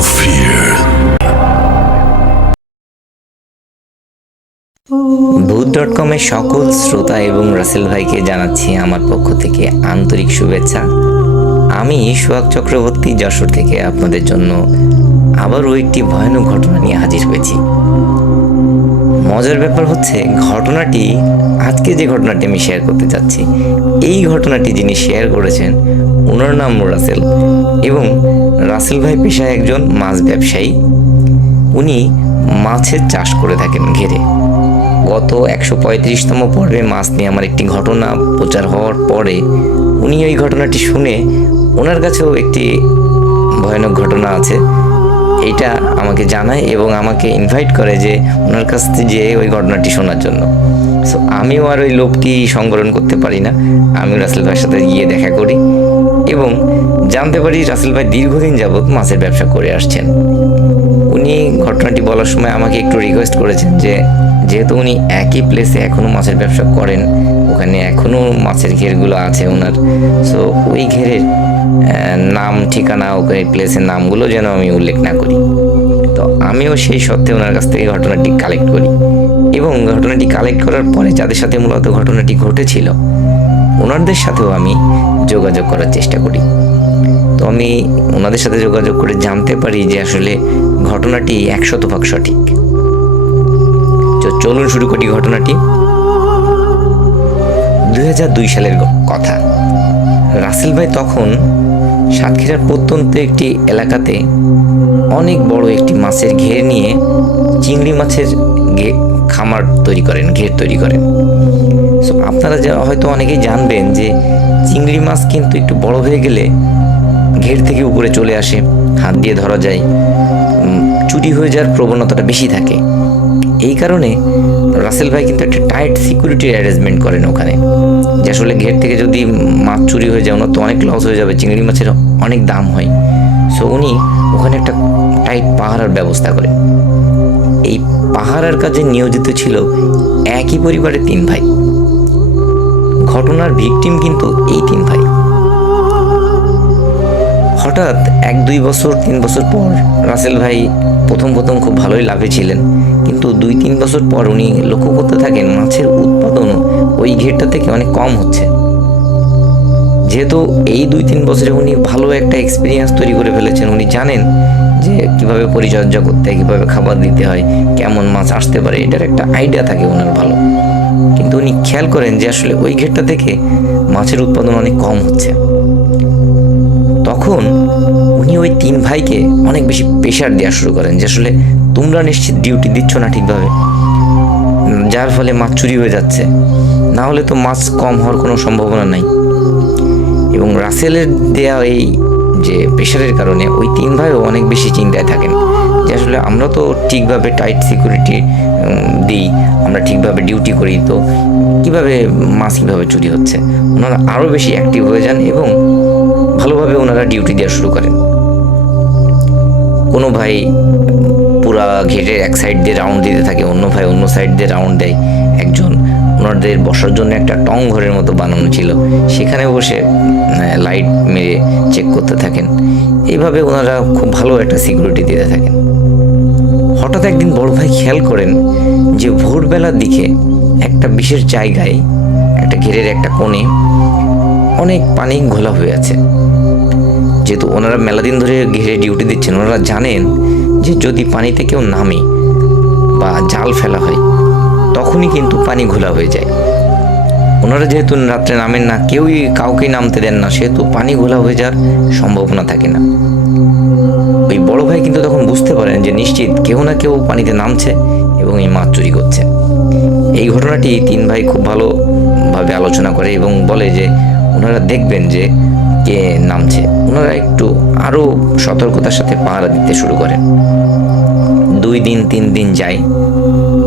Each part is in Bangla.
fear. ভূত.com-এর সকল শ্রোতা এবং রাসেল ভাইকে জানাচ্ছি আমার পক্ষ থেকে আন্তরিক শুভেচ্ছা। আমি সোহাগ চক্রবর্তী যশোর থেকে আপনাদের জন্য আবারও একটি ভয়ানক ঘটনা নিয়ে হাজির হয়েছি। মজার ব্যাপার হচ্ছে ঘটনাটি আজকে যে ঘটনাটি আমি শেয়ার করতে চাচ্ছি, এই ঘটনাটি যিনি শেয়ার করেছেন ওনার নাম রাসেল, এবং রাসেল ভাই পেশায় একজন মাছ ব্যবসায়ী। উনি মাছের চাষ করে থাকেন ঘেরে। গত 135তম পর্বে মাছ নিয়ে আমার একটি ঘটনা প্রচার হওয়ার পরে উনি ওই ঘটনাটি শুনে ওনার কাছেও একটি ভয়ানক ঘটনা আছে এটা আমাকে জানায় এবং আমাকে ইনভাইট করে যে ওনার কাছ থেকে যে ওই ঘটনাটি শোনার জন্য। সো আমিও আর ওই লোকটি সংবরণ করতে পারি না, আমি রাসেল ভাইয়ের সাথে গিয়ে দেখা করি এবং জানতে পারি রাসেল ভাই দীর্ঘদিন যাবৎ মাছের ব্যবসা করে আসছেন। উনি ঘটনাটি বলার সময় আমাকে একটু রিকোয়েস্ট করেছেন যে যেহেতু উনি একই প্লেসে এখনও মাছের ব্যবসা করেন, ওখানে এখনও মাছের ঘেরগুলো আছে ওনার, সো ওই ঘেরের নাম ঠিকানা ওই প্লেসের নামগুলো যেন আমি উল্লেখ না করি। তো আমিও সেই সত্ত্বে ওনার কাছ থেকে ঘটনাটি কালেক্ট করি এবং ঘটনাটি কালেক্ট করার পরে যাদের সাথে মূলত ঘটনাটি ঘটেছিল ওনাদের সাথেও আমি যোগাযোগ করার চেষ্টা করি। তো আমি ওনাদের সাথে যোগাযোগ করে জানতে পারি যে আসলে ঘটনাটি 100% সঠিক। তো চলুন শুরু করি ঘটনাটি। 2002 সালের কথা। রাসেল ভাই তখন সাতক্ষীরার প্রত্যন্ত একটি এলাকাতে অনেক বড় একটি মাছের ঘের নিয়ে চিংড়ি মাছের খামার তৈরি করেন, ঘের তৈরি করেন। সো আপনারা হয়তো অনেকেই জানবেন যে চিংড়ি মাছ কিন্তু একটু বড় হয়ে গেলে ঘের থেকে উপরে চলে আসে, হাত দিয়ে ধরা যায়, চুরি হয়ে যাওয়ার প্রবণতাটা বেশি থাকে। এই কারণে রাসেল ভাই কিন্তু একটা টাইট সিকিউরিটির অ্যারেঞ্জমেন্ট করেন ওখানে, যে আসলে ঘের থেকে যদি মাছ চুরি হয়ে যায় ওনার তো অনেক লস হয়ে যাবে, চিংড়ি মাছের অনেক দাম হয়। সো উনি ওখানে একটা টাইট পাহারার ব্যবস্থা করেন। এই পাহারার কাজে নিয়োজিত ছিল একই পরিবারের 3 ভাই। ঘটনার ভিকটিম কিন্তু এই 3 ভাই। হঠাৎ 1-2 বছর 3 বছর পর রাসেল ভাই প্রথম খুব ভালোই লাভে ছিলেন, কিন্তু 2-3 বছর পর উনি লক্ষ্য করতে থাকেন মাছের উৎপাদন ওই ঘেরটা থেকে অনেক কম হচ্ছে। যেহেতু এই 2-3 বছরে উনি ভালো একটা এক্সপিরিয়েন্স তৈরি করে ফেলেছেন, উনি জানেন যে কিভাবে পরিচর্যা করতে হয়, কিভাবে খাবার দিতে হয়, কেমন মাছ আসতে পারে, এটার একটা আইডিয়া থাকে ওনার ভালো। কিন্তু উনি খেয়াল করেন যে আসলে ওই ঘেরটা থেকে মাছের উৎপাদন অনেক কম হচ্ছে। তখন উনি ওই 3 ভাইকে অনেক বেশি প্রেশার দেওয়া শুরু করেন যে আসলে তোমরা নিশ্চিত ডিউটি দিচ্ছ না ঠিকভাবে, যার ফলে মাছ চুরি হয়ে যাচ্ছে, না হলে তো মাছ কম হওয়ার কোনো সম্ভাবনা নাই। এবং রাসেলের দেয়া এই যে প্রেশারের কারণে ওই 3 ভাইও অনেক বেশি চিন্তায় থাকেন যে আসলে আমরা তো ঠিকভাবে টাইট সিকিউরিটি দিই, আমরা ঠিকভাবে ডিউটি করি, তো কীভাবে মাছ কীভাবে চুরি হচ্ছে। ওনারা আরও বেশি অ্যাক্টিভ হয়ে যান এবং ভালোভাবে ওনারা ডিউটি দেওয়া শুরু করেন। কোনো ভাই পুরা ঘেরের এক সাইড দিয়ে রাউন্ড দিতে থাকে, অন্য ভাই অন্য সাইড দিয়ে রাউন্ড দেয়। একজন ওনাদের বসার জন্য একটা টং ঘরের মতো বানানো ছিল, সেখানে বসে লাইট মেরে চেক করতে থাকেন। এইভাবে ওনারা খুব ভালো একটা সিকিউরিটি দিতে থাকেন। হঠাৎ একদিন বড় ভাই খেয়াল করেন যে ভোরবেলার দিকে একটা বিশেষ জায়গায়, একটা ঘেরের একটা কোণে অনেক পানি ঘোলা হয়ে আছে। যেহেতু ওনারা মেলা দিন ধরে ঘেরে ডিউটি দিচ্ছেন, ওনারা জানেন যে যদি পানিতে কেউ নামে বা জাল ফেলা হয় তখনই কিন্তু পানি ঘোলা হয়ে যায়। ওনারা যেহেতু রাত্রে নামেন না, কেউই কাউকেই নামতে দেন না, সেহেতু পানি ঘোলা হয়ে যাওয়ার সম্ভাবনা থাকে না। ওই বড় ভাই কিন্তু তখন বুঝতে পারেন যে নিশ্চিত কেউ না কেউ পানিতে নামছে এবং এই মাছ চুরি করছে। এই ঘটনাটি 3 ভাই খুব ভালোভাবে আলোচনা করে এবং বলে যে ওনারা দেখবেন যে কে নামছে। ওনারা একটু আরও সতর্কতার সাথে পাহারা দিতে শুরু করেন। 2 দিন 3 দিন যায়।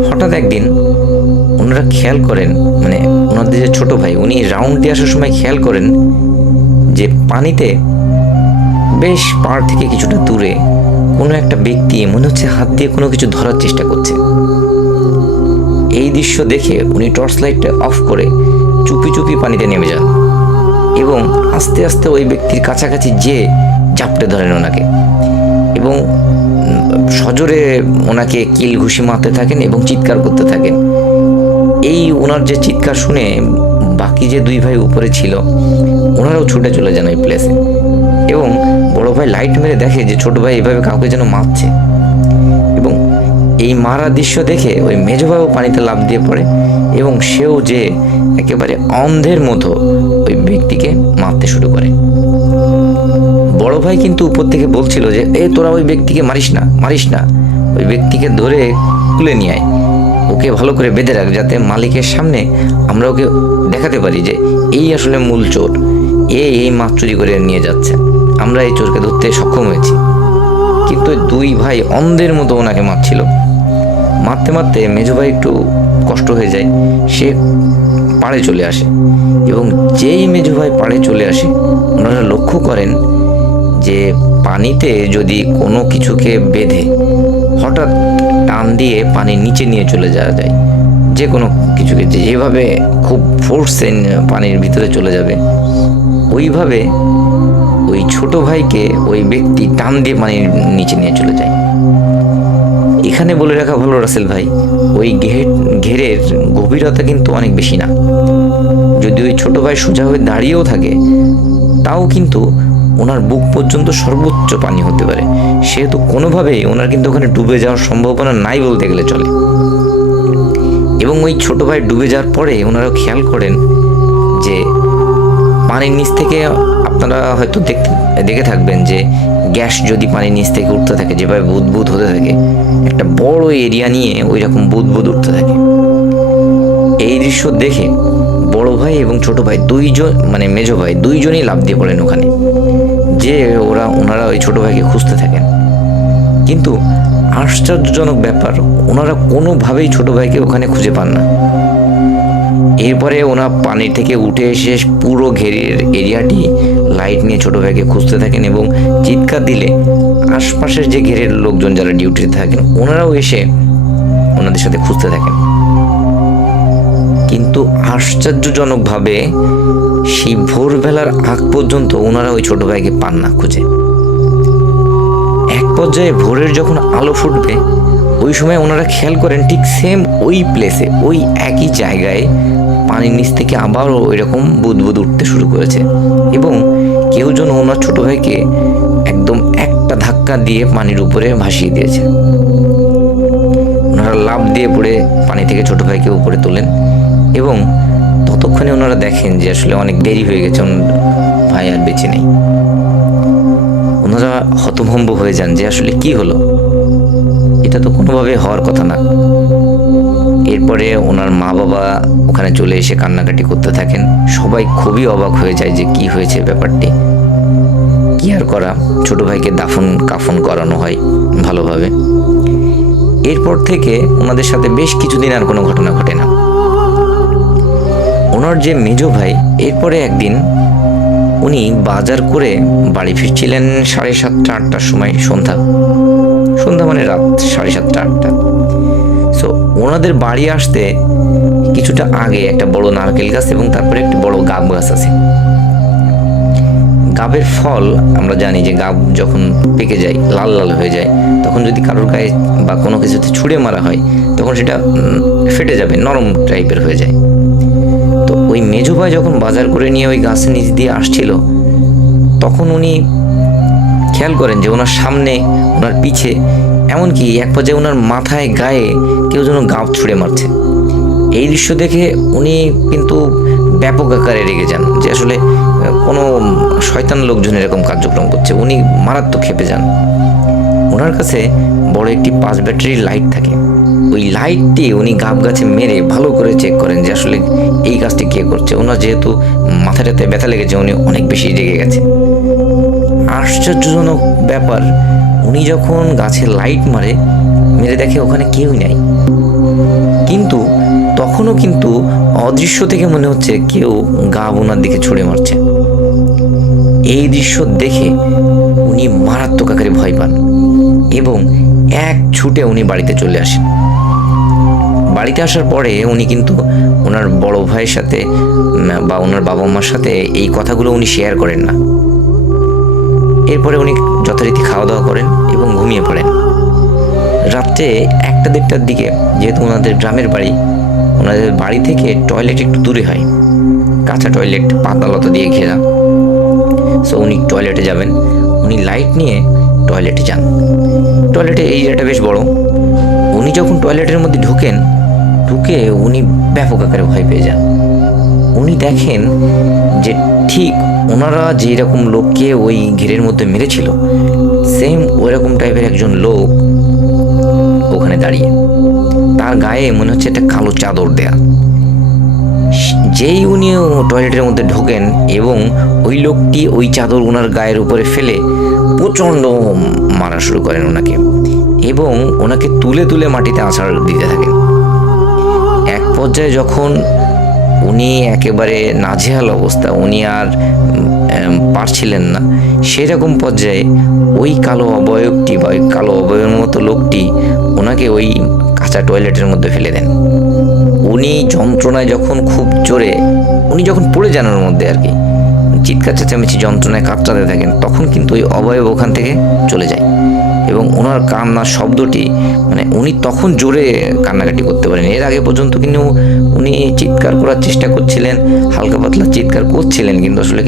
হঠাৎ একদিন ওনারা খেয়াল করেন, মানে ওনাদের যে ছোট ভাই উনি রাউন্ড দিয়ে আসার সময় খেয়াল করেন যে পানিতে বেশ পাড় থেকে কিছুটা দূরে কোনো একটা ব্যক্তি মনে হচ্ছে হাত দিয়ে কোনো কিছু ধরার চেষ্টা করছে। এই দৃশ্য দেখে উনি টর্চ লাইটটা অফ করে চুপি চুপি পানিতে নেমে যান এবং আস্তে আস্তে ওই ব্যক্তির কাছাকাছি যেয়ে জাপটে ধরেন ওনাকে এবং সজোরে ওনাকে কিল ঘুষি মারতে থাকেন এবং চিৎকার করতে থাকেন। এই ওনার যে চিৎকার শুনে বাকি যে দুই ভাই উপরে ছিল ওনারাও ছুটে চলে যান ওই প্লেসে, এবং বড় ভাই লাইট মেরে দেখে যে ছোট ভাই এভাবে কাউকে যেন মারছে, এবং এই মারা দৃশ্য দেখে ওই মেজ ভাইও পানিতে লাফ দিয়ে পড়ে এবং সেও যে একেবারে অন্ধের মতো ওই ব্যক্তিকে মারতে শুরু করে। বড় ভাই কিন্তু উপর থেকে বলছিল যে তোরা ওই ব্যক্তিকে মারিস না, ওই ব্যক্তিকে ধরে তুলে নিয়ে আয়, ওকে ভালো করে বেঁধে রাখ, যাতে মালিকের সামনে আমরা ওকে দেখাতে পারি যে এই আসলে মূল চোর, এই মাছ চুরি করে নিয়ে যাচ্ছে, আমরা এই চোরকে ধরতে সক্ষম হয়েছি। কিন্তু দুই ভাই অন্ধের মতো ওনাকে মারছিল। মারতে মারতে মেজো ভাই একটু কষ্ট হয়ে যায়, সে পাড়ে চলে আসে, এবং যেই মেজো ভাই পাড়ে চলে আসে ওনারা লক্ষ্য করেন যে পানিতে যদি কোনো কিছুকে বেঁধে হঠাৎ টান দিয়ে পানির নিচে নিয়ে চলে যাওয়া যায়, যে কোনো কিছুকে যেভাবে খুব ফোর্সে পানির ভিতরে চলে যাবে, ওইভাবে ওই ছোট ভাইকে ওই ব্যক্তি টান দিয়ে পানির নিচে নিয়ে চলে যায়। এখানে বলে রাখা ভালো রাসেল ভাই, ওই ঘেরের গভীরতা কিন্তু অনেক বেশি না। যদি ওই ছোট ভাই সোজা হয়ে দাঁড়িয়েও থাকে তাও কিন্তু ওনার বুক পর্যন্ত সর্বোচ্চ পানি হতে পারে, সেহেতু কোনোভাবেই ওনার কিন্তু ওখানে ডুবে যাওয়ার সম্ভাবনা নাই বলতে গেলে চলে। এবং ওই ছোট ভাই ডুবে যাওয়ার পরে ওনারাও খেয়াল করেন যে পানির নিচ থেকে, আপনারা হয়তো দেখে থাকবেন যে গ্যাস যদি পানির নিচ থেকে উঠতে থাকে যেভাবে বুদবুদ হতে থাকে, একটা বড় এরিয়া নিয়ে ওই রকম বুদবুদ উঠতে থাকে। এই দৃশ্য দেখে বড় ভাই এবং ছোট ভাই দুইজন, মানে মেজো ভাই দুইজনই লাফ দিয়ে পড়েন ওখানে, যে ওনারা ওই ছোট ভাইকে খুঁজতে থাকেন। কিন্তু আশ্চর্যজনক ব্যাপার, ওনারা কোনোভাবেই ছোট ভাইকে ওখানে খুঁজে পান না। এরপরে ওনার পানি থেকে উঠে এসে পুরো ঘেরের এরিয়াটি লাইট নিয়ে ছোট ভাইকে খুঁজতে থাকেন, এবং চিৎকার দিলে আশপাশের যে ঘেরের লোকজন যারা ডিউটিতে থাকেন ওনারাও এসে ওনাদের সাথে খুঁজতে থাকেন। কিন্তু আশ্চর্যজনকভাবে সেই ভোরবেলার আগ পর্যন্ত ওনারা ওই ছোট ভাইকে পান না খুঁজে। এক পর্যায়ে ভোরের যখন আলো ফুটবে ওই সময় ওনারা খেয়াল করেন ঠিক সেম ওই প্লেসে, ওই একই জায়গায় পানির নিচ থেকে আবারও ওই রকম বুদবুদ উঠতে শুরু করেছে, এবং কেউ যেন ওনার ছোট ভাইকে একদম একটা ধাক্কা দিয়ে পানির উপরে ভাসিয়ে দিয়েছে। ওনারা লাফ দিয়ে পড়ে পানি থেকে ছোট ভাইকে উপরে তোলেন, এবং ততক্ষণে ওনারা দেখেন যে আসলে অনেক দেরি হয়ে গেছে, ভাই আর বেঁচে নেই। ওনারা হতভম্ব হয়ে যান যে আসলে কি হলো, এটা তো কোনোভাবে হওয়ার কথা না। এরপরে ওনার মা বাবা ওখানে চলে এসে কান্নাকাটি করতে থাকেন। সবাই খুবই অবাক হয়ে যায় যে কি হয়েছে ব্যাপারটি। কি আর করা, ছোট ভাইকে দাফন কাফন করানো হয় ভালোভাবে। এরপর থেকে ওনাদের সাথে বেশ কিছুদিন আর কোনো ঘটনা ঘটে না। ওনার যে মেজো ভাই এরপরে একদিন উনি বাজার করে বাড়ি ফিরছিলেন 7:30 8টার সময়, সন্ধ্যা মানে রাত 7:30 8টা। সো ওনাদের বাড়ি আসতে কিছুটা আগে একটা বড় নারকেল গাছ এবং তারপরে একটি বড় গাব গাছ আছে। গাবের ফল আমরা জানি যে গাব যখন পেকে যায়, লাল লাল হয়ে যায়, তখন যদি কারোর গায়ে বা কোনো কিছুতে ছুঁড়ে মারা হয় তখন সেটা ফেটে যাবে, নরম টাইপের হয়ে যায়। তো ওই মেজো ভাই যখন বাজার করে নিয়ে ওই গাছের নিচ দিয়ে আসছিল তখন উনি খেয়াল করেন যে ওনার সামনে, ওনার পিছে, এমনকি এক পর্যায়ে ওনার মাথায় গায়ে কেউ যেন গাব ছুঁড়ে মারছে। এই দৃশ্য দেখে উনি কিন্তু ব্যাপক আকারে রেগে যান যে আসলে কোনো শয়তান লোকজন এরকম কার্যক্রম করছে। উনি মারাত্মক ক্ষেপে যান। ওনার কাছে বড় একটি 5 ব্যাটারির লাইট থাকে। ওই লাইটটি উনি গাব গাছে মেরে ভালো করে চেক করেন যে আসলে এই কাজটি কে করছে। ওনার যেহেতু মাথাটাতে ব্যথা লেগেছে, উনি অনেক বেশি রেগে গেছে। আশ্চর্যজনক ব্যাপার, উনি যখন গাছে লাইট মেরে দেখে ওখানে কেউই নাই, কিন্তু তখনও কিন্তু অদৃশ্য থেকে মনে হচ্ছে কেউ গাব ওনার দিকে ছুঁড়ে মারছে। এই দৃশ্য দেখে উনি মারাত্মক আকারে ভয় পান এবং এক ছুটে উনি বাড়িতে চলে আসেন। বাড়িতে আসার পরে উনি কিন্তু ওনার বড় ভাইয়ের সাথে বা ওনার বাবা মার সাথে এই কথাগুলো উনি শেয়ার করেন না। এরপরে উনি যথারীতি খাওয়া দাওয়া করেন এবং ঘুমিয়ে পড়েন। রাত্রে 1টা-1:30টার দিকে, যেহেতু ওনাদের গ্রামের বাড়ি, ওনাদের বাড়ি থেকে টয়লেট একটু দূরে হয়, কাঁচা টয়লেট, পাতালতা দিয়ে ঘেরা। সো উনি টয়লেটে যাবেন, উনি লাইট নিয়ে টয়লেটে যান। টয়লেটে এরিয়াটা বেশ বড়। উনি যখন টয়লেটের মধ্যে ঢুকে উনি ব্যাপক আকারে ভয় পেয়ে যান। উনি দেখেন যে ঠিক ওনারা যেই রকম লোককে ওই ঘেরের মধ্যে মেরেছিল, সেম ওইরকম টাইপের একজন লোক ওখানে দাঁড়িয়ে, তার গায়ে মনে হচ্ছে একটা কালো চাদর দেয়া। যেই উনি টয়লেটের মধ্যে ঢোকেন এবং ওই লোকটি ওই চাদর ওনার গায়ের উপরে ফেলে প্রচণ্ড মারা শুরু করেন ওনাকে, এবং ওনাকে তুলে তুলে মাটিতে আছাড় দিতে থাকেন। এক পর্যায়ে যখন উনি একেবারে নাজেহাল অবস্থা, উনি আর পারছিলেন না, সেরকম পর্যায়ে ওই কালো অবয়বটি বা ওই কালো অবয়বের মতো লোকটি ওনাকে ওই কাঁচা টয়লেটের মধ্যে ফেলে দেন। উনি যন্ত্রণায় যখন খুব জোরে, উনি যখন পড়ে যান ওর মধ্যে আর কি, চিৎকার চেঁচামেচি যন্ত্রণায় কাতরাতে থাকেন, তখন কিন্তু ওই অবয়ব ওখান থেকে চলে যায় এবং ওনার কান্নার শব্দটি, মানে উনি তখন জোরে কান্নাকাটি করতে পারেন। এর আগে পর্যন্ত কিন্তু উনি চিৎকার করার চেষ্টা করছিলেন, হালকা পাতলা চিৎকার করছিলেন, কিন্তু আসলে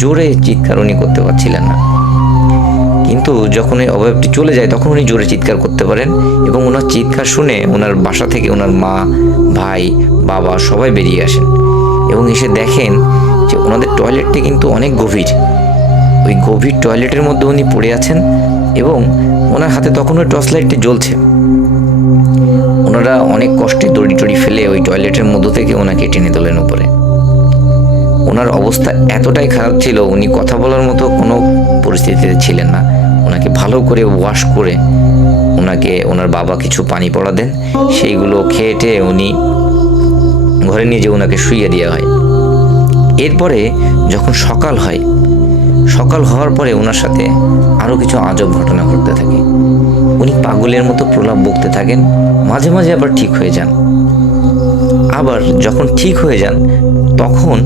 জোরে চিৎকার উনি করতে পারছিলেন না। কিন্তু যখন এই অবয়বটি চলে যায় তখন উনি জোরে চিৎকার করতে পারেন, এবং ওনার চিৎকার শুনে ওনার বাসা থেকে ওনার মা, ভাই, বাবা সবাই বেরিয়ে আসেন এবং এসে দেখেন যে ওনাদের টয়লেটটি কিন্তু অনেক গভীর। ওই গভীর টয়লেটের মধ্যে উনি পড়ে আছেন এবং ওনার হাতে তখন ওই টর্চ লাইটটি জ্বলছে। ওনারা অনেক কষ্টে দড়ি টড়ি ফেলে ওই টয়লেটের মধ্য থেকে ওনাকে টেনে তোলেন উপরে। ওনার অবস্থা এতটাই খারাপ ছিল, উনি কথা বলার মতো কোনো পরিস্থিতিতে ছিলেন না। ওনাকে ভালো করে ওয়াশ করে ওনাকে ওনার বাবা কিছু পানি পড়া দেন, সেইগুলো খেয়ে উনি ঘরে নিয়ে যেয়ে ওনাকে শুইয়ে দেওয়া হয়। এরপরে যখন সকাল হওয়ার পরে ওনার সাথে আরও কিছু আজব ঘটনা ঘটতে থাকে। উনি পাগলের মতো প্রলাপ বকতে থাকেন, মাঝে মাঝে আবার ঠিক হয়ে যান। আবার যখন ঠিক হয়ে যান তখন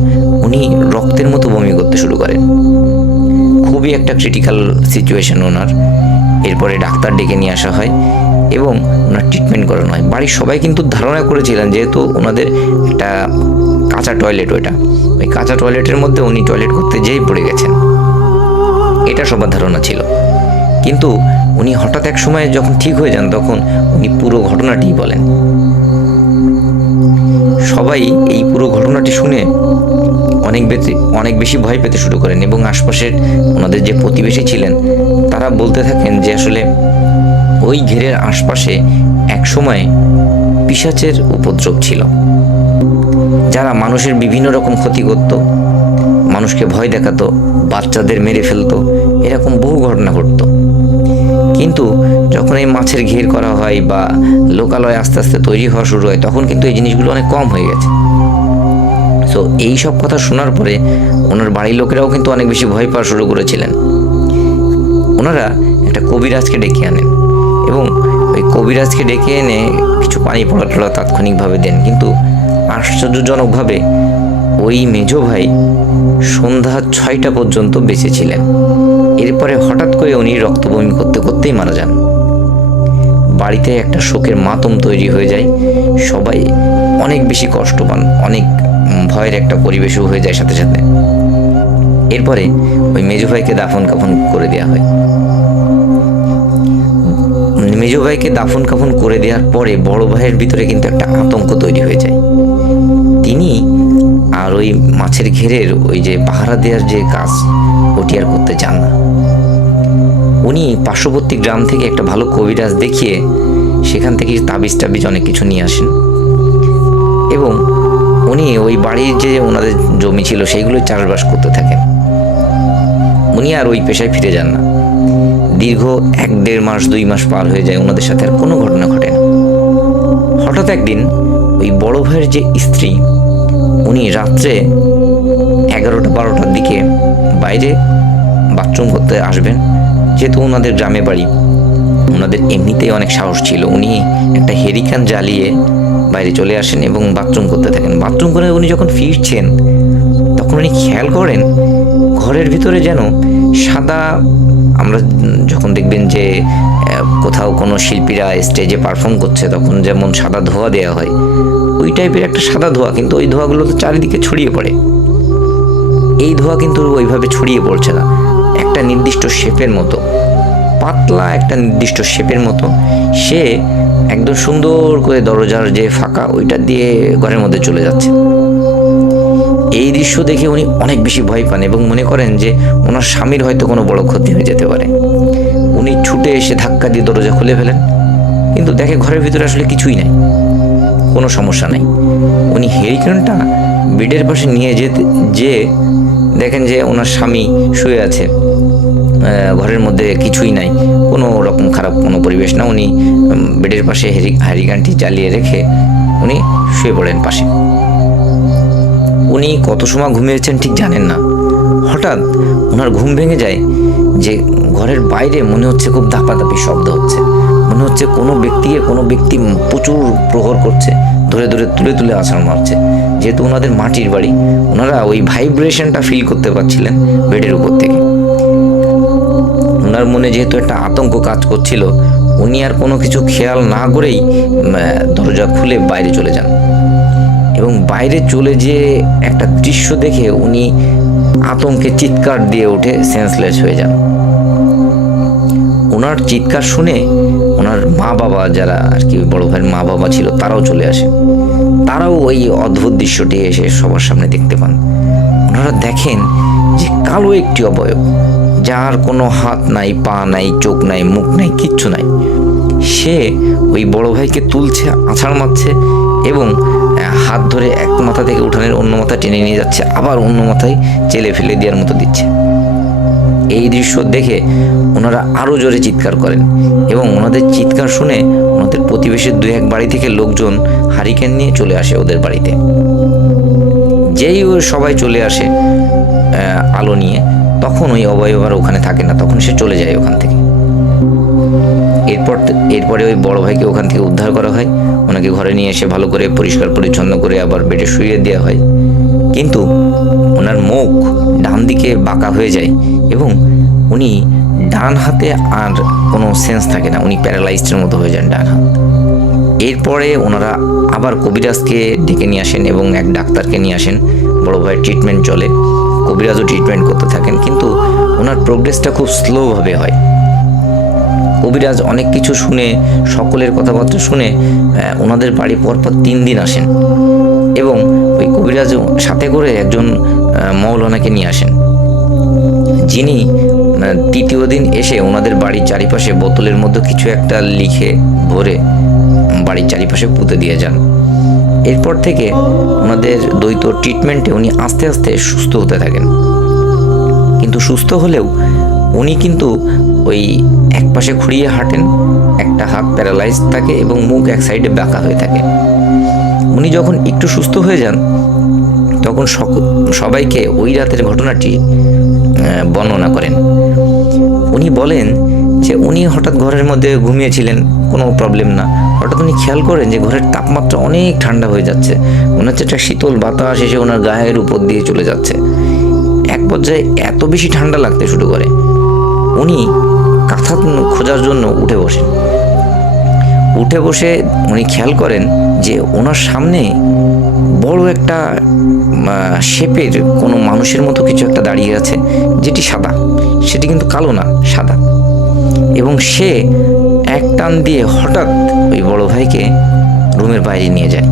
উনি রক্তের মতো বমি করতে শুরু করেন। খুবই একটা ক্রিটিক্যাল সিচুয়েশন ওনার। এরপরে ডাক্তার ডেকে নিয়ে আসা হয় এবং ওনার ট্রিটমেন্ট করানো হয়। বাড়ির সবাই কিন্তু ধারণা করেছিলেন, যেহেতু ওনাদের একটা কাঁচা টয়লেট, ওই কাঁচা টয়লেটের মধ্যে উনি টয়লেট করতে যেই পড়ে গেছেন, এটা সবার ধারণা ছিল। কিন্তু উনি হঠাৎ এক সময় যখন ঠিক হয়ে যান তখন উনি পুরো ঘটনাটি বলেন। সবাই এই পুরো ঘটনাটি শুনে অনেক বেশি ভয় পেতে শুরু করেন এবং আশপাশের ওনাদের যে প্রতিবেশী ছিলেন তারা বলতে থাকেন যে আসলে ওই ঘেরের আশপাশে এক সময় পিশাচের উপদ্রব ছিল, যারা মানুষের বিভিন্ন রকম ক্ষতি করত, মানুষকে ভয় দেখাতো, বাচ্চাদের মেরে ফেলতো, এরকম বহু ঘটনা ঘটতো। কিন্তু যখন এই মাছের ঘের করা হয় বা লোকালয় আস্তে আস্তে তৈরি হওয়া শুরু হয় তখন কিন্তু এই জিনিসগুলো অনেক কম হয়ে গেছে। সো এই সব কথা শোনার পরে ওনার বাড়ির লোকেরাও কিন্তু অনেক বেশি ভয় পাওয়া শুরু করেছিলেন। ওনারা একটা কবিরাজকে ডেকে আনেন এবং ওই কবিরাজকে ডেকে এনে কিছু পানি পড়া টড়া তাৎক্ষণিকভাবে দেন, কিন্তু আশ্চর্যজনকভাবে ওই মেজো ভাই সন্ধ্যা 6টা পর্যন্ত বেঁচে ছিলেন। এরপরে হঠাৎ করে উনি রক্ত বমি করতে করতেই মারা যান। বাড়িতে একটা শোকের মাতম তৈরি হয়ে যায়, সবাই অনেক বেশি কষ্ট পান, অনেক ভয়ের একটা পরিবেশও হয়ে যায় সাথে সাথে। এরপরে ওই মেজো ভাইকে দাফন কাফন করে দেওয়া হয়। মেজো ভাইকে দাফন কাফন করে দেওয়ার পরে বড় ভাইয়ের ভিতরে কিন্তু একটা আতঙ্ক তৈরি হয়ে যায়। তিনি আর ওই মাছের ঘেরের ওই যে পাহারা দেওয়ার যে কাজ, ওটি আর করতে চান না। উনি পার্শ্ববর্তী গ্রাম থেকে একটা ভালো কবিরাজ দেখিয়ে সেখান থেকে তাবিজ অনেক কিছু নিয়ে আসেন এবং উনি ওই বাড়ির যে ওনাদের জমি ছিল সেইগুলো চাষবাস করতে থাকেন। উনি আর ওই পেশায় ফিরে যান না। দীর্ঘ 1-1.5 মাস 2 মাস পার হয়ে যায়, ওনাদের সাথে আর কোনো ঘটনা ঘটে না। হঠাৎ একদিন ওই বড় ভাইয়ের যে স্ত্রী, উনি রাত্রে 11টা-12টার দিকে বাইরে বাথরুম করতে আসবেন। যেহেতু ওনাদের গ্রামে বাড়ি, ওনাদের এমনিতেই অনেক সাহস ছিল, উনি একটা হেরিকান জ্বালিয়ে বাইরে চলে আসেন এবং বাথরুম করতে থাকেন। বাথরুম করে উনি যখন ফিরছেন তখন উনি খেয়াল করেন ঘরের ভিতরে যেন সাদা, আমরা যখন দেখবেন যে কোথাও কোনো শিল্পীরা স্টেজে পারফর্ম করছে তখন যেমন সাদা ধোঁয়া দেওয়া হয়, ওই টাইপের একটা সাদা ধোঁয়া, কিন্তু ওই ধোঁয়াগুলো তো চারিদিকে ছড়িয়ে পড়ে। এই ধোঁয়া কিন্তু ওইভাবে ছড়িয়ে পড়ছে না, একটা নির্দিষ্ট শেপের মতো, পাতলা একটা নির্দিষ্ট শেপের মতো সে একদম সুন্দর করে দরজার যে ফাঁকা ওইটা দিয়ে ঘরের মধ্যে চলে যাচ্ছে। এই দৃশ্য দেখে উনি অনেক বেশি ভয় পান এবং মনে করেন যে ওনার স্বামীর হয়তো কোনো বড় ক্ষতি হয়ে যেতে পারে। উনি ছুটে এসে ধাক্কা দিয়ে দরজা খুলে ফেলেন, কিন্তু দেখে ঘরের ভিতরে আসলে কিছুই নাই, কোনো সমস্যা নাই। উনি হেরিকেনটা বেডের পাশে নিয়ে যে দেখেন যে ওনার স্বামী শুয়ে আছে, ঘরের মধ্যে কিছুই নাই, কোনো রকম খারাপ কোনো পরিবেশ না। উনি বেডের পাশে হ্যারিকেনটি জ্বালিয়ে রেখে উনি শুয়ে পড়েন পাশে। উনি কত সময় ঘুমিয়েছেন ঠিক জানেন না। হঠাৎ ওনার ঘুম ভেঙে যায় যে ঘরের বাইরে মনে হচ্ছে খুব দাপাদাপি শব্দ হচ্ছে, মনে হচ্ছে কোনো ব্যক্তি প্রচুর প্রহর করছে, ধরে তুলে তুলে আছাড় মারছে। যেহেতু ওনাদের মাটির বাড়ি, ওনারা ওই ভাইব্রেশনটা ফিল করতে পারছিলেন বেডের উপর থেকে। ওনার মনে যেহেতু একটা আতঙ্ক কাজ করছিল, উনি আর কোনো কিছু খেয়াল না করেই দরজা খুলে বাইরে চলে যান এবং বাইরে চলে যেয়ে একটা দৃশ্য দেখে উনি আতঙ্কে চিৎকার দিয়ে উঠে সেন্সলেস হয়ে যান। ওনার চিৎকার শুনে ওনার মা বাবা, যারা আর কি বড় ভাইয়ের মা বাবা ছিল, তারাও চলে আসে। তারাও ওই অদ্ভুত দৃশ্যটি এসে সবার সামনে দেখতে পান। ওনারা দেখেন যে কালো একটি অবয়ব, যার কোনো হাত নাই, পা নাই, চোখ নাই, মুখ নাই, কিচ্ছু নাই, সে ওই বড় ভাইকে তুলছে, আছাড় মারছে এবং হাত ধরে এক মাথা থেকে উঠানের অন্য মাথা টেনে নিয়ে যাচ্ছে, আবার অন্য মাথায় চেলে ফেলে দেওয়ার মতো দিচ্ছে। এই দৃশ্য দেখে ওনারা আরো জোরে চিৎকার করেন এবং ওনাদের চিৎকার শুনে ওনাদের প্রতিবেশীর 2-1 বাড়ি থেকে লোকজন হারিকেন নিয়ে চলে আসে ওদের বাড়িতে। যেই সবাই চলে আসে আলো নিয়ে, তখন ওই অবয়ব আর ওখানে থাকে না, তখন সে চলে যায় ওখান থেকে। এরপরে ওই বড় ভাইকে ওখান থেকে উদ্ধার করা হয়, ওনাকে ঘরে নিয়ে এসে ভালো করে পরিষ্কার পরিচ্ছন্ন করে আবার বেডে শুইয়ে দেওয়া হয়। কিন্তু ওনার মুখ ডান দিকে বাঁকা হয়ে যায় এবং উনি ডান হাতে আর কোনো সেন্স থাকে না, উনি প্যারালাইজডের মতো হয়ে যান ডান হাত। এরপরে ওনারা আবার কবিরাজকে ডেকে নিয়ে আসেন এবং এক ডাক্তারকে নিয়ে আসেন। বড় ভাইয়ের ট্রিটমেন্ট চলে, কবিরাজও ট্রিটমেন্ট করতে থাকেন, কিন্তু ওনার প্রোগ্রেসটা খুব স্লোভাবে হয়। কবিরাজ অনেক কিছু শুনে, সকলের কথাবার্তা শুনে ওনাদের বাড়ি পরপর 3 দিন আসেন এবং ওই কবিরাজ সাথে করে একজন মৌলানাকে নিয়ে আসেন, যিনি 3য় দিন এসে ওনাদের বাড়ির চারিপাশে বোতলের মধ্যে কিছু একটা লিখে ভরে বাড়ির চারিপাশে পুঁতে দিয়ে যান। এরপর থেকে ওনাদের দ্বৈত ট্রিটমেন্টে উনি আস্তে আস্তে সুস্থ হতে থাকেন। কিন্তু সুস্থ হলেও উনি কিন্তু ওই এক পাশে খুঁড়িয়ে হাঁটেন, একটা হাত প্যারালাইজ থাকে এবং মুখ এক সাইডে বাঁকা হয়ে থাকে। উনি যখন একটু সুস্থ হয়ে যান তখন সবাইকে ওই রাতের ঘটনাটি বর্ণনা করেন। উনি বলেন যে উনি হঠাৎ ঘরের মধ্যে ঘুমিয়েছিলেন, কোনো প্রবলেম না, হঠাৎ উনি খেয়াল করেন যে ঘরের তাপমাত্রা অনেক ঠান্ডা হয়ে যাচ্ছে, মনে হচ্ছে একটা শীতল বাতাস এসে ওনার গায়ের উপর দিয়ে চলে যাচ্ছে। এক পর্যায়ে এত বেশি ঠান্ডা লাগতে শুরু করে, উনি কাঁথা খোঁজার জন্য উঠে বসে উনি খেয়াল করেন যে ওনার সামনে বড় একটা শেপের কোনো মানুষের মতো কিছু একটা দাঁড়িয়ে আছে, যেটি সাদা, সেটি কিন্তু কালো না, সাদা। এবং সে এক টান দিয়ে হঠাৎ ওই বড় ভাইকে রুমের বাইরে নিয়ে যায়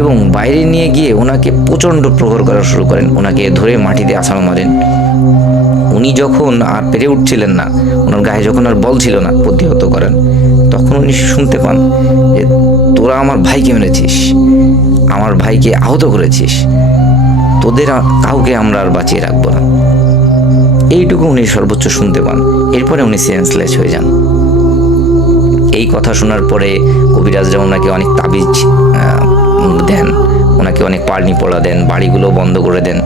এবং বাইরে নিয়ে গিয়ে ওনাকে প্রচণ্ড প্রহার করা শুরু করেন, ওনাকে ধরে মাটিতে আছাড় মারেন। উনি যখন আর পেরে উঠছিলেন না, ওনার গায়ে যখন আর বল ছিল না প্রতিহত করেন, তখন উনি শুনতে পান যে তোরা আমার ভাইকে মেরেছিস, আমার ভাইকে আহত করেছিস, তোদের কাউকে আমরা আর বাঁচিয়ে রাখবো না। এইটুকু উনি সর্বোচ্চ শুনতে পান। এরপরে উনি সেন্সলেস হয়ে যান। এই কথা শোনার পরে কবিরাজরা ওনাকে অনেক তাবিজ দেন, ওনাকে অনেক পারনি পড়া দেন, বাড়িগুলো বন্ধ করে দেন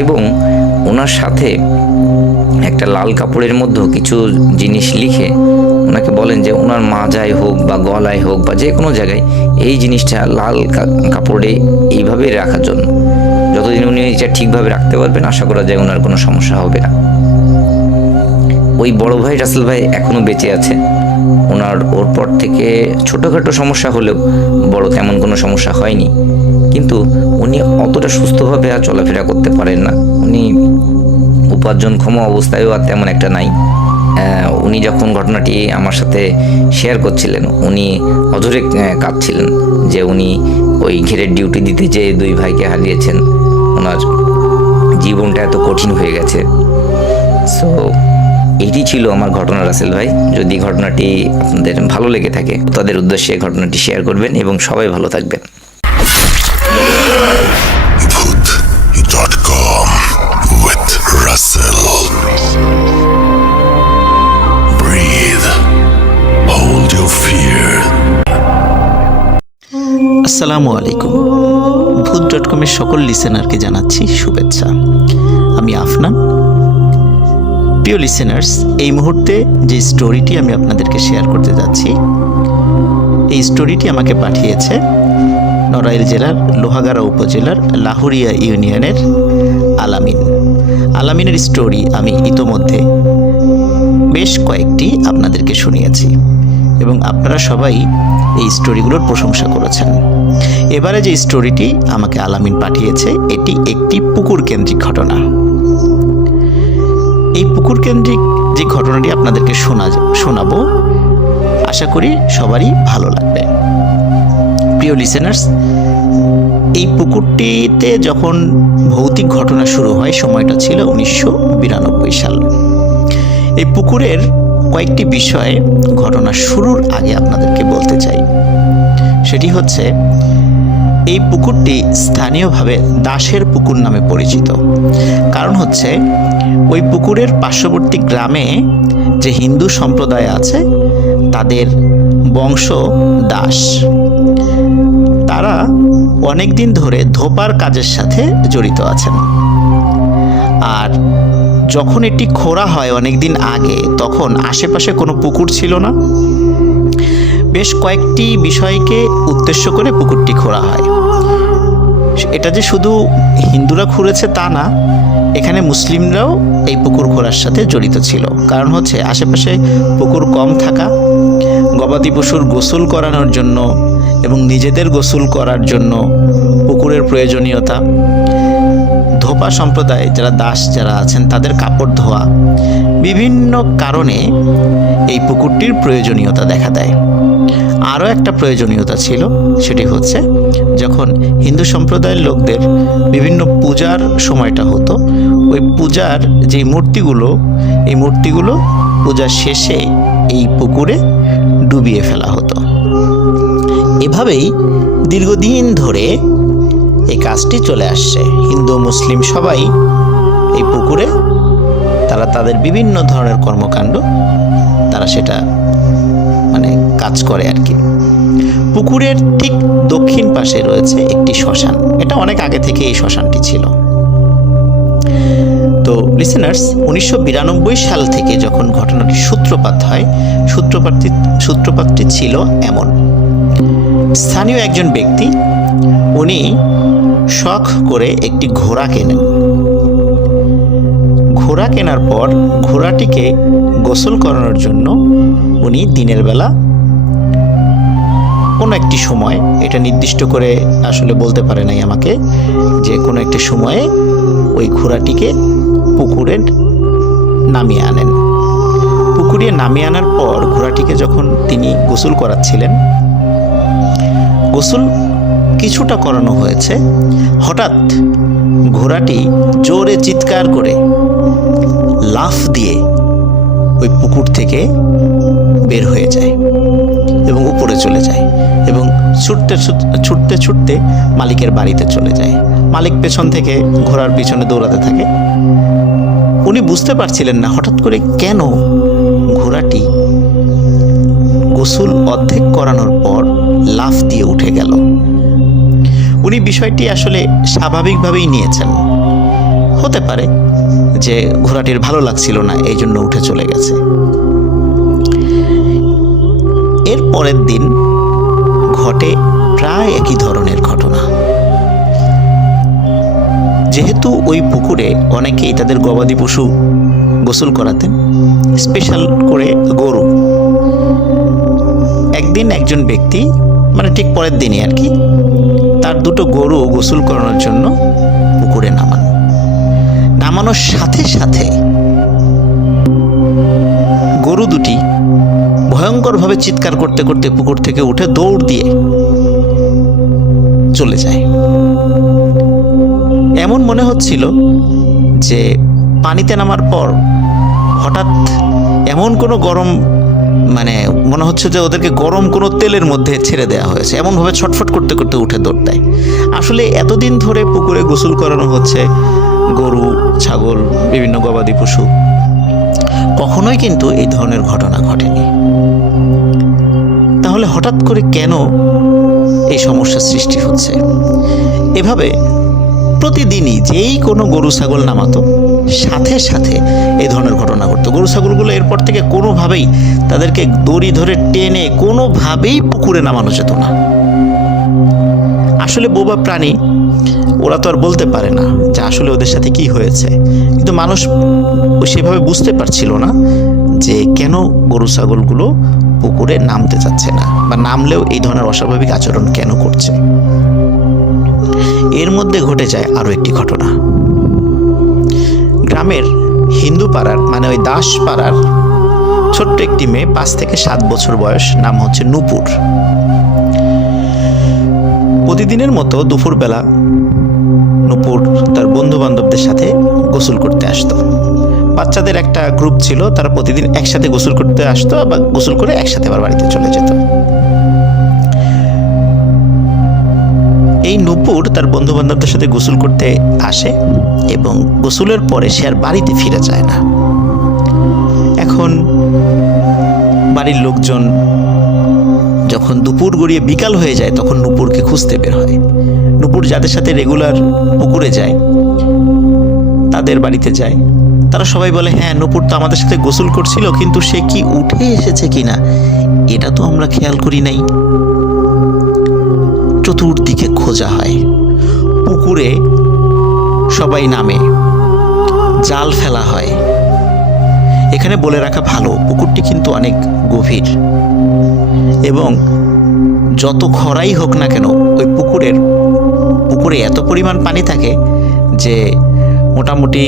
এবং ওনার সাথে একটা লাল কাপড়ের মধ্যে কিছু জিনিস লিখে ওনাকে বলেন যে ওনার মাজায় হোক বা গলায় হোক বা যে কোনো জায়গায় এই জিনিসটা লাল কাপড়ে এইভাবে রাখার জন্য। যতদিন উনি এটা ঠিকভাবে রাখতে পারবেন, আশা করা যায় ওনার কোনো সমস্যা হবে না। ওই বড় ভাই রাসেল ভাই এখনো বেঁচে আছে। ওর পর থেকে ছোটোখাটো সমস্যা হলেও বড় তেমন কোনো সমস্যা হয়নি, কিন্তু উনি অতটা সুস্থভাবে আর চলাফেরা করতে পারেন না। উনি উপার্জনক্ষম অবস্থায়ও আর তেমন একটা নাই। উনি যখন ঘটনাটি আমার সাথে শেয়ার করছিলেন, উনি অঝরে কাঁদছিলেন যে উনি ওই ঘেরের ডিউটি দিতে যেয়ে 2 ভাইকে হারিয়েছেন, ওনার জীবনটা এত কঠিন হয়ে গেছে। সো এটি ছিল আমার ঘটনা রাসেল ভাই। যদি ঘটনাটি আপনাদের ভালো লেগে থাকে তাদের উদ্দেশ্যে ঘটনাটি শেয়ার করবেন এবং সবাই ভালো থাকবেন। Voot.com with Russell. Breathe. Hold your fear. আসসালামু আলাইকুম। ভূত.com-এর সকল লিসেনারকে জানাচ্ছি শুভেচ্ছা। আমি আফনান। প্রিয় লিসেনার্স, এই মুহূর্তে যে স্টোরিটি আমি আপনাদেরকে শেয়ার করতে যাচ্ছি, এই স্টোরিটি আমাকে পাঠিয়েছে নড়াইল জেলার লোহাগাড়া উপজেলার লাহুরিয়া ইউনিয়নের আলামিনের স্টোরি আমি ইতোমধ্যে বেশ কয়েকটি আপনাদেরকে শুনিয়েছি এবং আপনারা সবাই এই স্টোরিগুলোর প্রশংসা করেছেন। এবারে যে স্টোরিটি আমাকে আলামিন পাঠিয়েছে, এটি একটি পুকুর কেন্দ্রিক ঘটনা। এই পুকুর কেন্দ্রিক যে ঘটনাটি আপনাদেরকে শোনাবো, আশা করি সবারই ভালো লাগবে। প্রিয় লিসেনার্স, এই পুকুরটিতে যখন ভৌতিক ঘটনা শুরু হয়, সময়টা ছিল 1992 সাল। এই পুকুরের কয়েকটি বিষয়ে ঘটনা শুরুর আগে আপনাদেরকে বলতে চাই। সেটি হচ্ছে, এই পুকুরটি স্থানীয়ভাবে দাসের পুকুর নামে পরিচিত। কারণ হচ্ছে, ওই পুকুরের পার্শ্ববর্তী গ্রামে যে হিন্দু সম্প্রদায় আছে তাদের বংশ দাস। তারা অনেক দিন ধরে ধোপার কাজের সাথে জড়িত আছেন। আর যখন এটি খোঁড়া হয় অনেক দিন আগে, তখন আশেপাশে কোনো পুকুর ছিল না। বেশ কয়েকটি বিষয়কে উদ্দেশ্য করে পুকুরটি খোঁড়া হয়। এটা যে শুধু হিন্দুরা খুঁড়েছে তা না, এখানে মুসলিমরাও এই পুকুর খোঁড়ার সাথে জড়িত ছিল। কারণ হচ্ছে, আশেপাশে পুকুর কম থাকা, গবাদি পশুর গোসল করানোর জন্য এবং নিজেদের গোসল করার জন্য পুকুরের প্রয়োজনীয়তা, ধোপা সম্প্রদায় যারা আছেন তাদের কাপড় ধোয়া, বিভিন্ন কারণে এই পুকুরটির প্রয়োজনীয়তা দেখা দেয়। আরও একটা প্রয়োজনীয়তা ছিল, সেটি হচ্ছে যখন হিন্দু সম্প্রদায়ের লোকদের বিভিন্ন পূজার সময়টা হতো, ওই পূজার যে এই মূর্তিগুলো পূজার শেষে এই পুকুরে ডুবিয়ে ফেলা হতো। এভাবেই দীর্ঘদিন ধরে এই কাজটি চলে আসছে। হিন্দু মুসলিম সবাই এই পুকুরে তারা তাদের বিভিন্ন ধরনের কর্মকাণ্ড তারা সেটা কাজ করে আর কি। পুকুরের ঠিক দক্ষিণ পাশে রয়েছে একটি শ্মশান। এটা অনেক আগে থেকে এই শ্মশানটি ছিল। তো লিসেনার্স, 1992 সাল থেকে যখন ঘটনাটি সূত্রপাত হয়, সূত্রপাতটি ছিল এমন। স্থানীয় একজন ব্যক্তি, উনি শখ করে একটি ঘোড়া কেনেন। ঘোড়া কেনার পর ঘোড়াটিকে গোসল করানোর জন্য উনি দিনের বেলা কোনো একটি সময়, এটা নির্দিষ্ট করে আসলে বলতে পারে নাই আমাকে, যে কোনো একটি সময়ে ওই ঘোড়াটিকে পুকুরে নামিয়ে আনেন। পুকুরে নামিয়ে আনার পর ঘোড়াটিকে যখন তিনি গোসল করাচ্ছিলেন, গোসল কিছুটা করানো হয়েছে, হঠাৎ ঘোড়াটি জোরে চিৎকার করে লাফ দিয়ে ওই পুকুর থেকে বের হয়ে যায় এবং উপরে চলে যায় এবং ছুটতে ছুটতে মালিকের বাড়িতে চলে যায়। মালিক পেছন থেকে ঘোড়ার পিছনে দৌড়াতে থাকে। উনি বুঝতে পারছিলেন না হঠাৎ করে কেন ঘোড়াটি গোসল অর্ধেক করানোর পর লাফ দিয়ে উঠে গেল। উনি বিষয়টি আসলে স্বাভাবিকভাবেই নিয়েছেন। হতে পারে যে ঘোড়াটির ভালো লাগছিল না, এই জন্য উঠে চলে গেছে। এর পরের দিন ঘটে প্রায় একই ধরনের ঘটনা। যেহেতু ওই পুকুরে অনেকেই তাদের গবাদি পশু গোসল করাতেন, স্পেশাল করে গরু। একদিন একজন ব্যক্তি, মানে ঠিক পরের দিনই আর কি, তার দুটো গরু গোসল করানোর জন্য পুকুরে নামানোর সাথে সাথে গরু দুটি ভয়ঙ্করভাবে চিৎকার করতে করতে পুকুর থেকে উঠে দৌড় দিয়ে চলে যায়। এমন মনে হচ্ছিল যে পানিতে নামার পর হঠাৎ এমন কোনো গরম, মানে মনে হচ্ছে যে ওদেরকে গরম কোনো তেলের মধ্যে ছেড়ে দেওয়া হয়েছে, এমনভাবে ছটফট করতে করতে উঠে দৌড় দেয়। আসলে এতদিন ধরে পুকুরে গোসল করানো হচ্ছে গরু, ছাগল, বিভিন্ন গবাদি পশু, কখনোই কিন্তু এই ধরনের ঘটনা ঘটেনি। তাহলে হঠাৎ করে কেন এই সমস্যার সৃষ্টি হচ্ছে? এভাবে প্রতিদিনই যেই কোনো গরু ছাগল নামাতো, সাথে সাথে এই ধরনের ঘটনা ঘটতো। গরু ছাগলগুলো এরপর থেকে কোনোভাবেই তাদেরকে দড়ি ধরে টেনে কোনোভাবেই পুকুরে নামানো যেত না। আসলে বোবা প্রাণী, ওরা তো আর বলতে পারে না যে আসলে ওদের সাথে কি হয়েছে, কিন্তু মানুষ সেভাবে বুঝতে পারছিল না যে কেন গরু ছাগলগুলো পুকুরে নামতে চাচ্ছে না, বা নামলেও এই ধরনের অস্বাভাবিক আচরণ কেন করছে। এর মধ্যে ঘটে যায় আরো একটি ঘটনা। গ্রামের হিন্দু পাড়ার, মানে ওই দাস পাড়ার ছোট্ট একটি মেয়ে, 5 থেকে 7 বছর বয়স, নাম হচ্ছে নূপুর। প্রতিদিনের মতো দুপুরবেলা নূপুর তার বন্ধু বান্ধবদের সাথে গোসল করতে আসতো। বাচ্চাদের একটা গ্রুপ ছিল, তারা প্রতিদিন একসাথে গোসল করতে আসতো, বা গোসল করে একসাথে আবার বাড়িতে চলে যেত। এই নূপুর তার বন্ধু বান্ধবদের সাথে গোসল করতে আসে এবং গোসলের পরে সে আর বাড়িতে ফিরে যায় না। এখন বাড়ির লোকজন যখন দুপুর গড়িয়ে বিকাল হয়ে যায়, তখন নূপুরকে খুঁজতে বের হয়। নূপুর যাদের সাথে রেগুলার পুকুরে যায়, তাদের বাড়িতে যায়। তারা সবাই বলে, হ্যাঁ, নূপুর তো আমাদের সাথে গোসল করছিল, কিন্তু সে কি উঠে এসেছে কিনা এটা তো আমরা খেয়াল করি নাই। চতুর্দিকে খোঁজা হয়, পুকুরে সবাই নামে, জাল ফেলা হয়। এখানে বলে রাখা ভালো, পুকুরটি কিন্তু অনেক গভীর, এবং যত খরাই হোক না কেন ওই পুকুরে এত পরিমাণ পানি থাকে যে মোটামুটি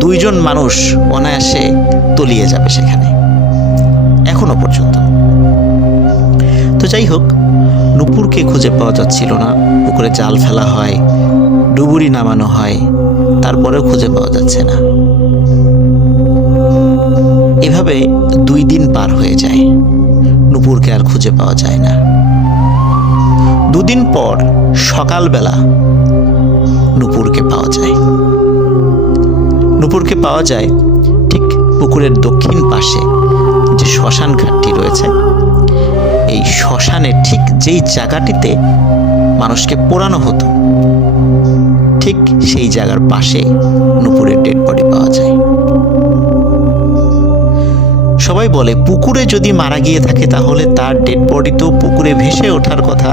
2 জন মানুষ অনায়াসে তলিয়ে যাবে সেখানে, এখনো পর্যন্ত। তো যাই হোক, নূপুরকে খুঁজে পাওয়া যাচ্ছিল না। পুকুরে জাল ফেলা হয়, ডুবুরি নামানো হয়, তারপরেও খুঁজে পাওয়া যাচ্ছে না। এভাবে 2 দিন পার হয়ে যায়, নূপুরকে আর খুঁজে পাওয়া যায় না। 2 দিন পর সকালবেলা নূপুরকে পাওয়া যায়। নূপুরকে পাওয়া যায় ঠিক পুকুরের দক্ষিণ পাশে যে শ্মশান ঘাটটি রয়েছে, এই শ্মশানের ঠিক যেই জায়গাটিতে মানুষকে পোড়ানো হতো, ঠিক সেই জায়গার পাশে নূপুরের ডেড বডি পাওয়া যায়। সবাই বলে, পুকুরে যদি মারা গিয়ে থাকে তাহলে তার ডেড বডি তো পুকুরে ভেসে ওঠার কথা,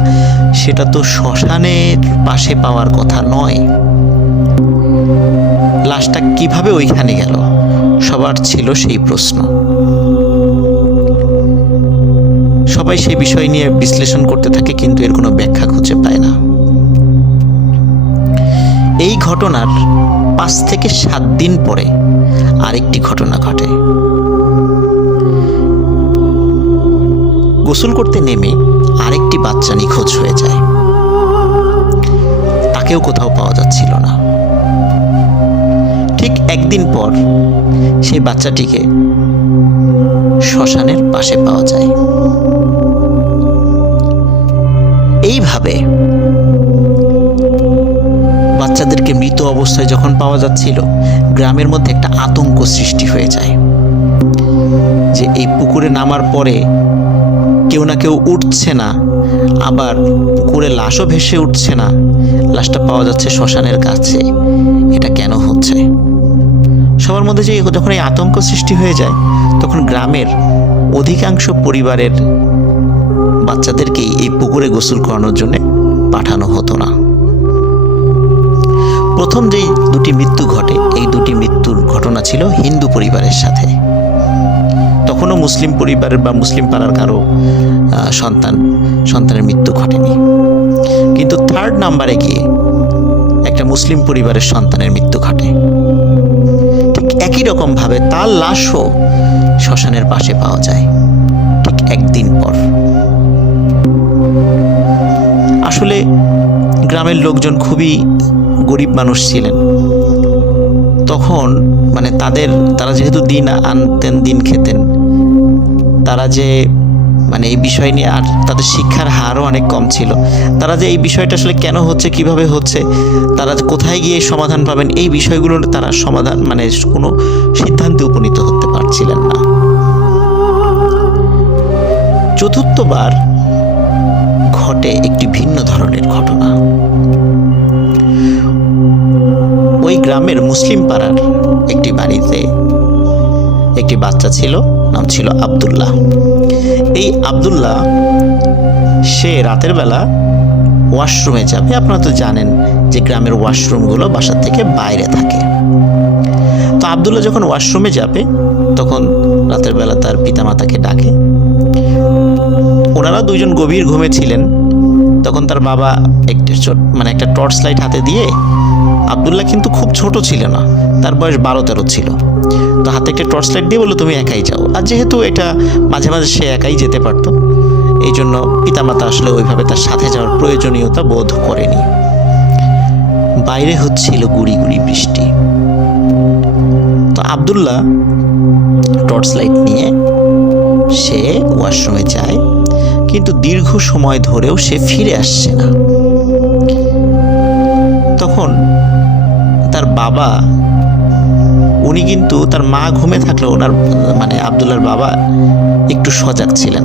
সেটা তো শ্মশানের পাশে পাওয়ার কথা নয়। লাশটা কিভাবে ওইখানে গেল, সবার ছিল সেই প্রশ্ন। সবাই সেই বিষয় নিয়ে বিশ্লেষণ করতে থাকে, কিন্তু এর কোনো ব্যাখ্যা খুঁজে পায় না। এই ঘটনার 5 থেকে 7 দিন পরে আরেকটি ঘটনা ঘটে। গোসল করতে নেমে আরেকটি বাচ্চা নিখোঁজ হয়ে যায়। তাকেও কোথাও পাওয়া যাচ্ছিল না। ঠিক 1 দিন পর সেই বাচ্চাটিকে শ্মশানের পাশে পাওয়া যায়। এইভাবে বাচ্চাদেরকে মৃত অবস্থায় যখন পাওয়া যাচ্ছিল, গ্রামের মধ্যে একটা আতঙ্ক সৃষ্টি হয়ে যায় যে এই পুকুরে নামার পরে কেউ না কেউ উঠছে না, আবার পুকুরে লাশও ভেসে উঠছে না, লাশটা পাওয়া যাচ্ছে শ্মশানের কাছে। এটা কেন হচ্ছে? সবার মধ্যে যে যখন এই আতঙ্ক সৃষ্টি হয়ে যায়, তখন গ্রামের অধিকাংশ পরিবারের বাচ্চাদেরকেই এই পুকুরে গোসল করানোর জন্য পাঠানো হতো না। প্রথম যেই 2টি মৃত্যু ঘটে, এই 2টি মৃত্যুর ঘটনা ছিল হিন্দু পরিবারের সাথে। তখনও মুসলিম পরিবারের বা মুসলিম পাড়ার কারো সন্তানের মৃত্যু ঘটেনি, কিন্তু থার্ড নাম্বারে গিয়ে একটা মুসলিম পরিবারের সন্তানের মৃত্যু ঘটে। ঠিক একই রকমভাবে তার লাশও শ্মশানের পাশে পাওয়া যায় ঠিক একদিন পর। আসলে গ্রামের লোকজন খুবই গরিব মানুষ ছিলেন তখন, মানে তারা যেহেতু দিন আনতেন দিন খেতেন, তারা যে মানে এই বিষয় নিয়ে আর তাদের শিক্ষার হারও অনেক কম ছিল। তারা যে এই বিষয়টা আসলে কেন হচ্ছে, কিভাবে হচ্ছে, তারা কোথায় গিয়ে সমাধান পাবেন, এই বিষয়গুলোর তারা সমাধান মানে কোনো সিদ্ধান্তে উপনীত হতে পারছিলেন না। চতুর্থবার ঘটে একটি ভিন্ন ধরনের ঘটনা। ওই গ্রামের মুসলিম পাড়ার একটি বাড়িতে একটি বাচ্চা ছিল, নাম ছিল আব্দুল্লাহ। এই আব্দুল্লাহ সে রাতের বেলা ওয়াশরুমে যাবে। আপনারা তো জানেন যে গ্রামের ওয়াশরুমগুলো বাসার থেকে বাইরে থাকে। তো আব্দুল্লাহ যখন ওয়াশরুমে যাবে তখন রাতের বেলা তার পিতামাতাকে ডাকে। ওনারা দুইজন গভীর ঘুমে ছিলেন। তখন তার বাবা একটা টর্চ লাইট হাতে দিয়ে, আব্দুল্লাহ কিন্তু খুব ছোট ছিল না, তার বয়স 12-13 ছিল, তো হাতে একটা টর্চ লাইট দিয়ে বললো তুমি একাই যাও। আর যেহেতু এটা মাঝে মাঝে সে একাই যেতে পারতো, এই জন্য পিতামাতা আসলে ওইভাবে তার সাথে যাওয়ার প্রয়োজনীয়তা বোধ করেনি। বাইরে হচ্ছিল গুড়ি গুড়ি বৃষ্টি। তো আব্দুল্লাহ টর্চ লাইট নিয়ে সে ওয়াশরুমে যায়, কিন্তু দীর্ঘ সময় ধরেও সে ফিরে আসছে না। তখন তার বাবা, উনি কিন্তু তার মা ঘুমে থাকলেও ওনার মানে আব্দুল্লাহর বাবা একটু সজাগ ছিলেন।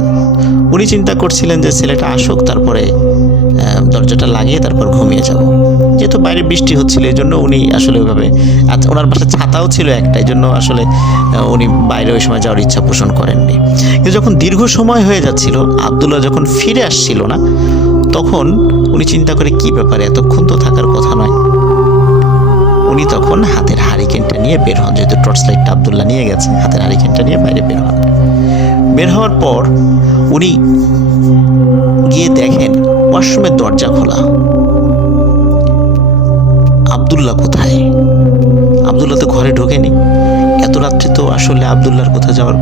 উনি চিন্তা করছিলেন যে ছেলেটা আসুক, তারপরে দরজাটা লাগিয়ে তারপর ঘুমিয়ে যাব। যেহেতু বাইরে বৃষ্টি হচ্ছিল এই জন্য উনি আসলে ওইভাবে, ওনার পাশে ছাতাও ছিল একটা, এই জন্য আসলে উনি বাইরে ওই সময় যাওয়ার ইচ্ছা পোষণ করেননি। কিন্তু যখন দীর্ঘ সময় হয়ে যাচ্ছিল, আব্দুল্লাহ যখন ফিরে আসছিল না, তখন উনি চিন্তা করে কি ব্যাপারে, এতক্ষণ তো থাকার কথা নয়। উনি তখন হাতের হারিকেনটা নিয়ে বের হন, যেহেতু টর্চ লাইটটা আব্দুল্লাহ নিয়ে গেছে, হাতের হারিকেনটা নিয়ে বাইরে বের হন। বের হওয়ার পর উনি গিয়ে দেখেন ওয়াশরুমের দরজা খোলা। আব্দুল্লাহ কোথায়? আব্দুল্লাহ তো ঘরে ঢোকেনি। এত রাত্রে তো আসলে আব্দুল্লাহর কোথাও যাওয়ার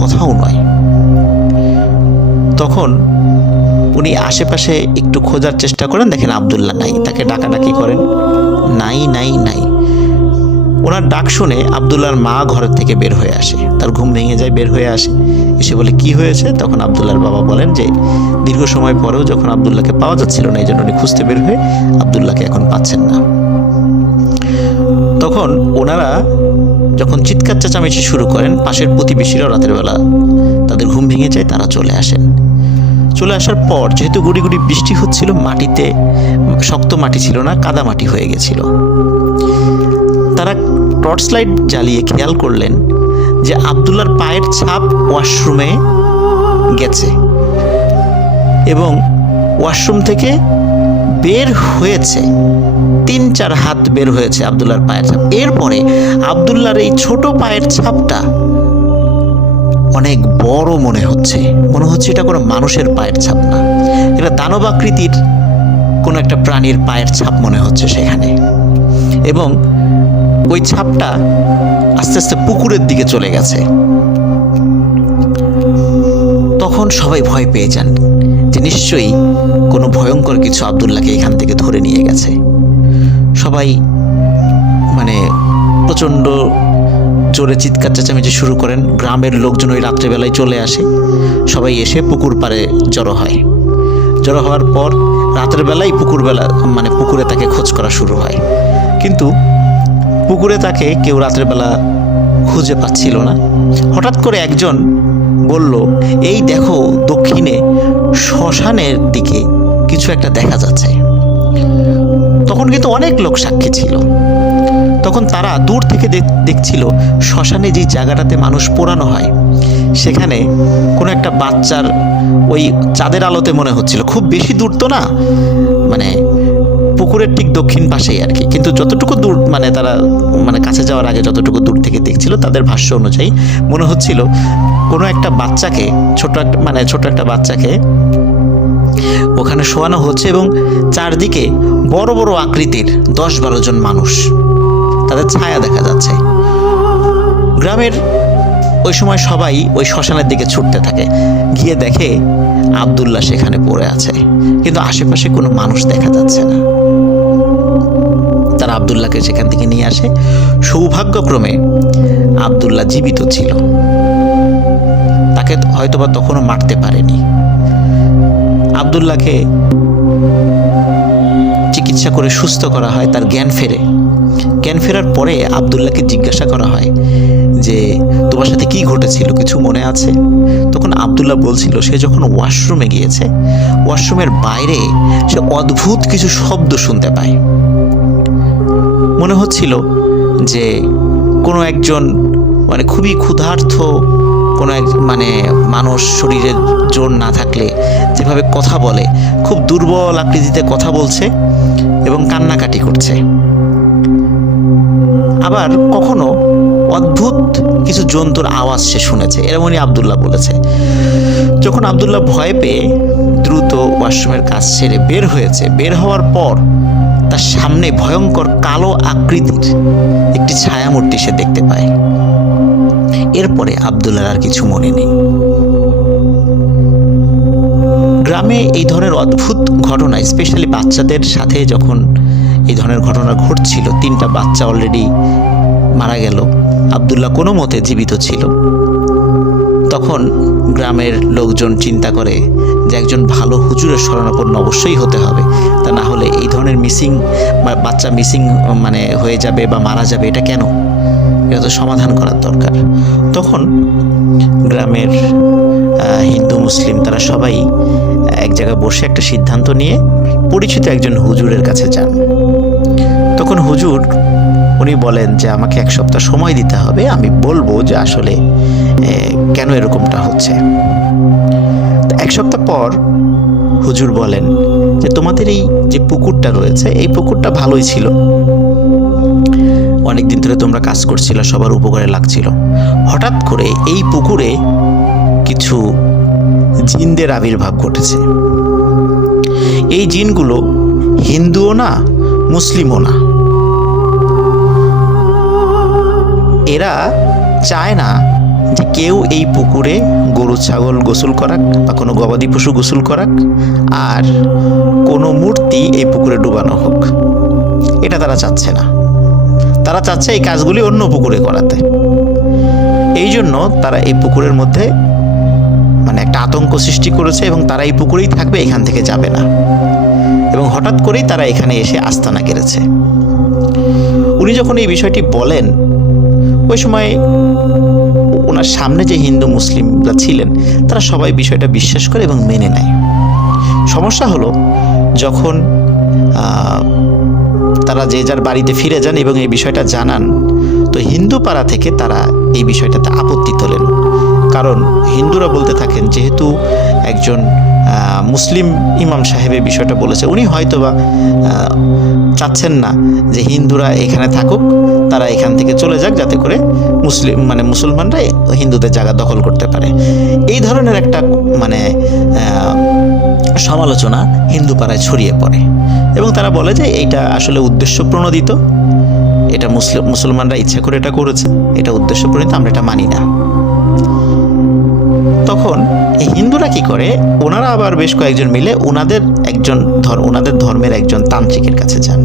কথাও নয়। তখন উনি আশেপাশে একটু খোঁজার চেষ্টা করেন, দেখেন আব্দুল্লাহ নাই। তাকে ডাকাডাকি করেন, নাই নাই নাই। ওনার ডাক শুনে আব্দুল্লাহর মা ঘরের থেকে বের হয়ে আসে, তার ঘুম ভেঙে যায়, বের হয়ে আসে, এসে বলে কি হয়েছে। তখন আব্দুল্লাহর বাবা বলেন যে দীর্ঘ সময় পরেও যখন আব্দুল্লাহকে পাওয়া যাচ্ছিল না, এই জন্য উনি খুঁজতে বের হয়ে আব্দুল্লাহকে এখন পাচ্ছেন না। তখন ওনারা যখন চিৎকার চেঁচামেচি শুরু করেন, পাশের প্রতিবেশীরাও রাতের বেলা তাদের ঘুম ভেঙে যায়, তারা চলে আসেন। চলে আসার পর যেহেতু গুড়ি গুড়ি বৃষ্টি হচ্ছিল, মাটিতে শক্ত মাটি ছিল না, কাদা মাটি হয়ে গেছিল। তারা টর্চ লাইট জ্বালিয়ে খেয়াল করলেন যে আব্দুল্লাহর পায়ের ছাপ ওয়াশরুমে গেছে এবং ওয়াশরুম থেকে বের হয়েছে 3-4 হাত বের হয়েছে আব্দুল্লাহর পায়ের ছাপ। এরপরে আব্দুল্লাহর এই ছোট পায়ের ছাপটা অনেক বড় মনে হচ্ছে এটা কোনো মানুষের পায়ের ছাপ না, এটা দানবাকৃতির কোনো একটা প্রাণীর পায়ের ছাপ মনে হচ্ছে সেখানে। এবং ওই ছাপটা আস্তে আস্তে পুকুরের দিকে চলে গেছে। তখন সবাই ভয় পেয়ে যান যে নিশ্চয়ই কোনো ভয়ঙ্কর কিছু আব্দুল্লাহকে এখান থেকে ধরে নিয়ে গেছে। সবাই মানে প্রচণ্ড জোরে চিৎকার চেঁচামেচি শুরু করেন। গ্রামের লোকজন ওই রাত্রেবেলায় চলে আসে, সবাই এসে পুকুর পাড়ে জড়ো হয়। জড়ো হওয়ার পর রাতের বেলায় পুকুরে তাকে খোঁজ করা শুরু হয়, কিন্তু পুকুরে তাকে কেউ রাতের বেলা খুঁজে পাচ্ছিল না। হঠাৎ করে একজন বলল, এই দেখো দক্ষিণে শ্মশানের দিকে কিছু একটা দেখা যাচ্ছে। তখন কিন্তু অনেক লোক সাক্ষী ছিল। তখন তারা দূর থেকে দেখছিল শ্মশানে যে জায়গাটাতে মানুষ পোড়ানো হয়, সেখানে কোনো একটা বাচ্চার ওই চাঁদের আলোতে মনে হচ্ছিল, খুব বেশি দূর তো না, মানে পুকুরের ঠিক দক্ষিণ পাশেই আর কি। কিন্তু যতটুকু দূর মানে তারা মানে কাছে যাওয়ার আগে যতটুকু দূর থেকে দেখছিল, তাদের ভাষ্য অনুযায়ী মনে হচ্ছিল কোনো একটা বাচ্চাকে, ছোট একটা বাচ্চাকে ওখানে শোয়ানো হচ্ছে এবং চারদিকে বড় বড় আকৃতির 10-12 জন মানুষ, তাদের ছায়া দেখা যাচ্ছে। গ্রামের ওই সময় সবাই ওই শ্মশানের দিকে ছুটতে থাকে, গিয়ে দেখে আব্দুল্লাহ সেখানে পড়ে আছে, কিন্তু আশেপাশে কোনো মানুষ দেখা যাচ্ছে না। তারা আব্দুল্লাহকে সেখান থেকে নিয়ে আসে। সৌভাগ্যক্রমে আব্দুল্লাহ জীবিত ছিল, তাকে হয়তোবা তখনও মারতে পারেনি। আব্দুল্লাহকে চিকিৎসা করে সুস্থ করা হয়, তার জ্ঞান ফেরে। জ্ঞান ফেরার পরে আব্দুল্লাহকে জিজ্ঞাসা করা হয় যে তোমার সাথে কি ঘটেছিল, কিছু মনে আছে? তখন আব্দুল্লাহ বলছিল সে যখন ওয়াশরুমে গিয়েছে, ওয়াশরুমের বাইরে সে অদ্ভুত কিছু শব্দ শুনতে পায়। মনে হচ্ছিল যে কোনো একজন মানে খুবই ক্ষুধার্ত কোনো এক মানে মানুষ, শরীরের জোর না থাকলে যেভাবে কথা বলে, খুব দুর্বল আকৃতিতে কথা বলছে এবং কান্নাকাটি করছে। আবার কখনো অদ্ভুত কিছু জন্তুর আওয়াজ সে শুনেছে, এরকমই আব্দুল্লাহ বলেছে। যখন আব্দুল্লাহ ভয় পেয়ে দ্রুত ওয়াশরুমের কাজ ছেড়ে বের হয়েছে, বের হওয়ার পর তার সামনে ভয়ঙ্কর কালো আকৃতির একটি ছায়ামূর্তি সে দেখতে পায়। এরপরে আব্দুল্লাহর আর কিছু মনে নেই। গ্রামে এই ধরনের অদ্ভুত ঘটনা, স্পেশালি বাচ্চাদের সাথে যখন এই ধরনের ঘটনা ঘটছিল, 3টা বাচ্চা অলরেডি মারা গেল, আব্দুল্লাহ কোনো মতে জীবিত ছিল, তখন গ্রামের লোকজন চিন্তা করে যে একজন ভালো হুজুরের শরণাপন্ন অবশ্যই হতে হবে, তা না হলে এই ধরনের বাচ্চা মিসিং মানে হয়ে যাবে বা মারা যাবে, এটা কেন? এটা তো সমাধান করার দরকার। তখন গ্রামের হিন্দু মুসলিম তারা সবাই এক জায়গায় বসে একটা সিদ্ধান্ত নিয়ে পরিচিত একজন হুজুরের কাছে যান। তখন হুজুর উনি বলেন যে আমাকে 1 সপ্তাহ সময় দিতে হবে, আমি বলবো যে আসলে কেন এরকমটা হচ্ছে। 1 সপ্তাহ পর হুজুর বলেন যে তোমাদের এই যে পুকুরটা রয়েছে, এই পুকুরটা ভালোই ছিল, অনেকদিন ধরে তোমরা কাজ করছিল, সবার উপকারে লাগছিল। হঠাৎ করে এই পুকুরে কিছু জিনদের আবির্ভাব ঘটেছে। এই জিনগুলো হিন্দুও না, মুসলিমও না। এরা চায় না যে কেউ এই পুকুরে গরু ছাগল গোসল করাক বা কোনো গবাদি পশু গোসল করাক, আর কোনো মূর্তি এই পুকুরে ডুবানো হোক, এটা তারা চাচ্ছে না। তারা চাচ্ছে এই কাজগুলি অন্য পুকুরে করাতে। এই জন্য তারা এই পুকুরের মধ্যে মানে একটা আতঙ্ক সৃষ্টি করেছে এবং তারা এই পুকুরেই থাকবে, এখান থেকে যাবে না। এবং হঠাৎ করেই তারা এখানে এসে আস্তানা গেড়েছে। উনি যখন এই বিষয়টি বলেন, ওই সময় ওনার সামনে যে হিন্দু মুসলিমরা ছিলেন তারা সবাই বিষয়টা বিশ্বাস করে এবং মেনে নেয়। সমস্যা হলো যখন তারা যে যার বাড়িতে ফিরে যান এবং এই বিষয়টা জানান, তো হিন্দু পাড়া থেকে তারা এই বিষয়টাতে আপত্তি তোলেন। কারণ হিন্দুরা বলতে থাকেন যেহেতু একজন মুসলিম ইমাম সাহেবের বিষয়টা বলেছে, উনি হয়তোবা চাচ্ছেন না যে হিন্দুরা এখানে থাকুক, তারা এখান থেকে চলে যাক যাতে করে মুসলমানরা হিন্দুদের জায়গা দখল করতে পারে। এই ধরনের একটা সমালোচনা হিন্দু পাড়ায় ছড়িয়ে পড়ে এবং তারা বলে যে এইটা আসলে উদ্দেশ্য প্রণোদিত, এটা মুসলমানরা ইচ্ছা করে এটা করেছে, এটা উদ্দেশ্য প্রণোদিত, আমরা এটা মানি না। তখন এই হিন্দুরা কি করে, ওনারা আবার বেশ কয়েকজন মিলে ওনাদের ধর্মের একজন তান্ত্রিকের কাছে যান।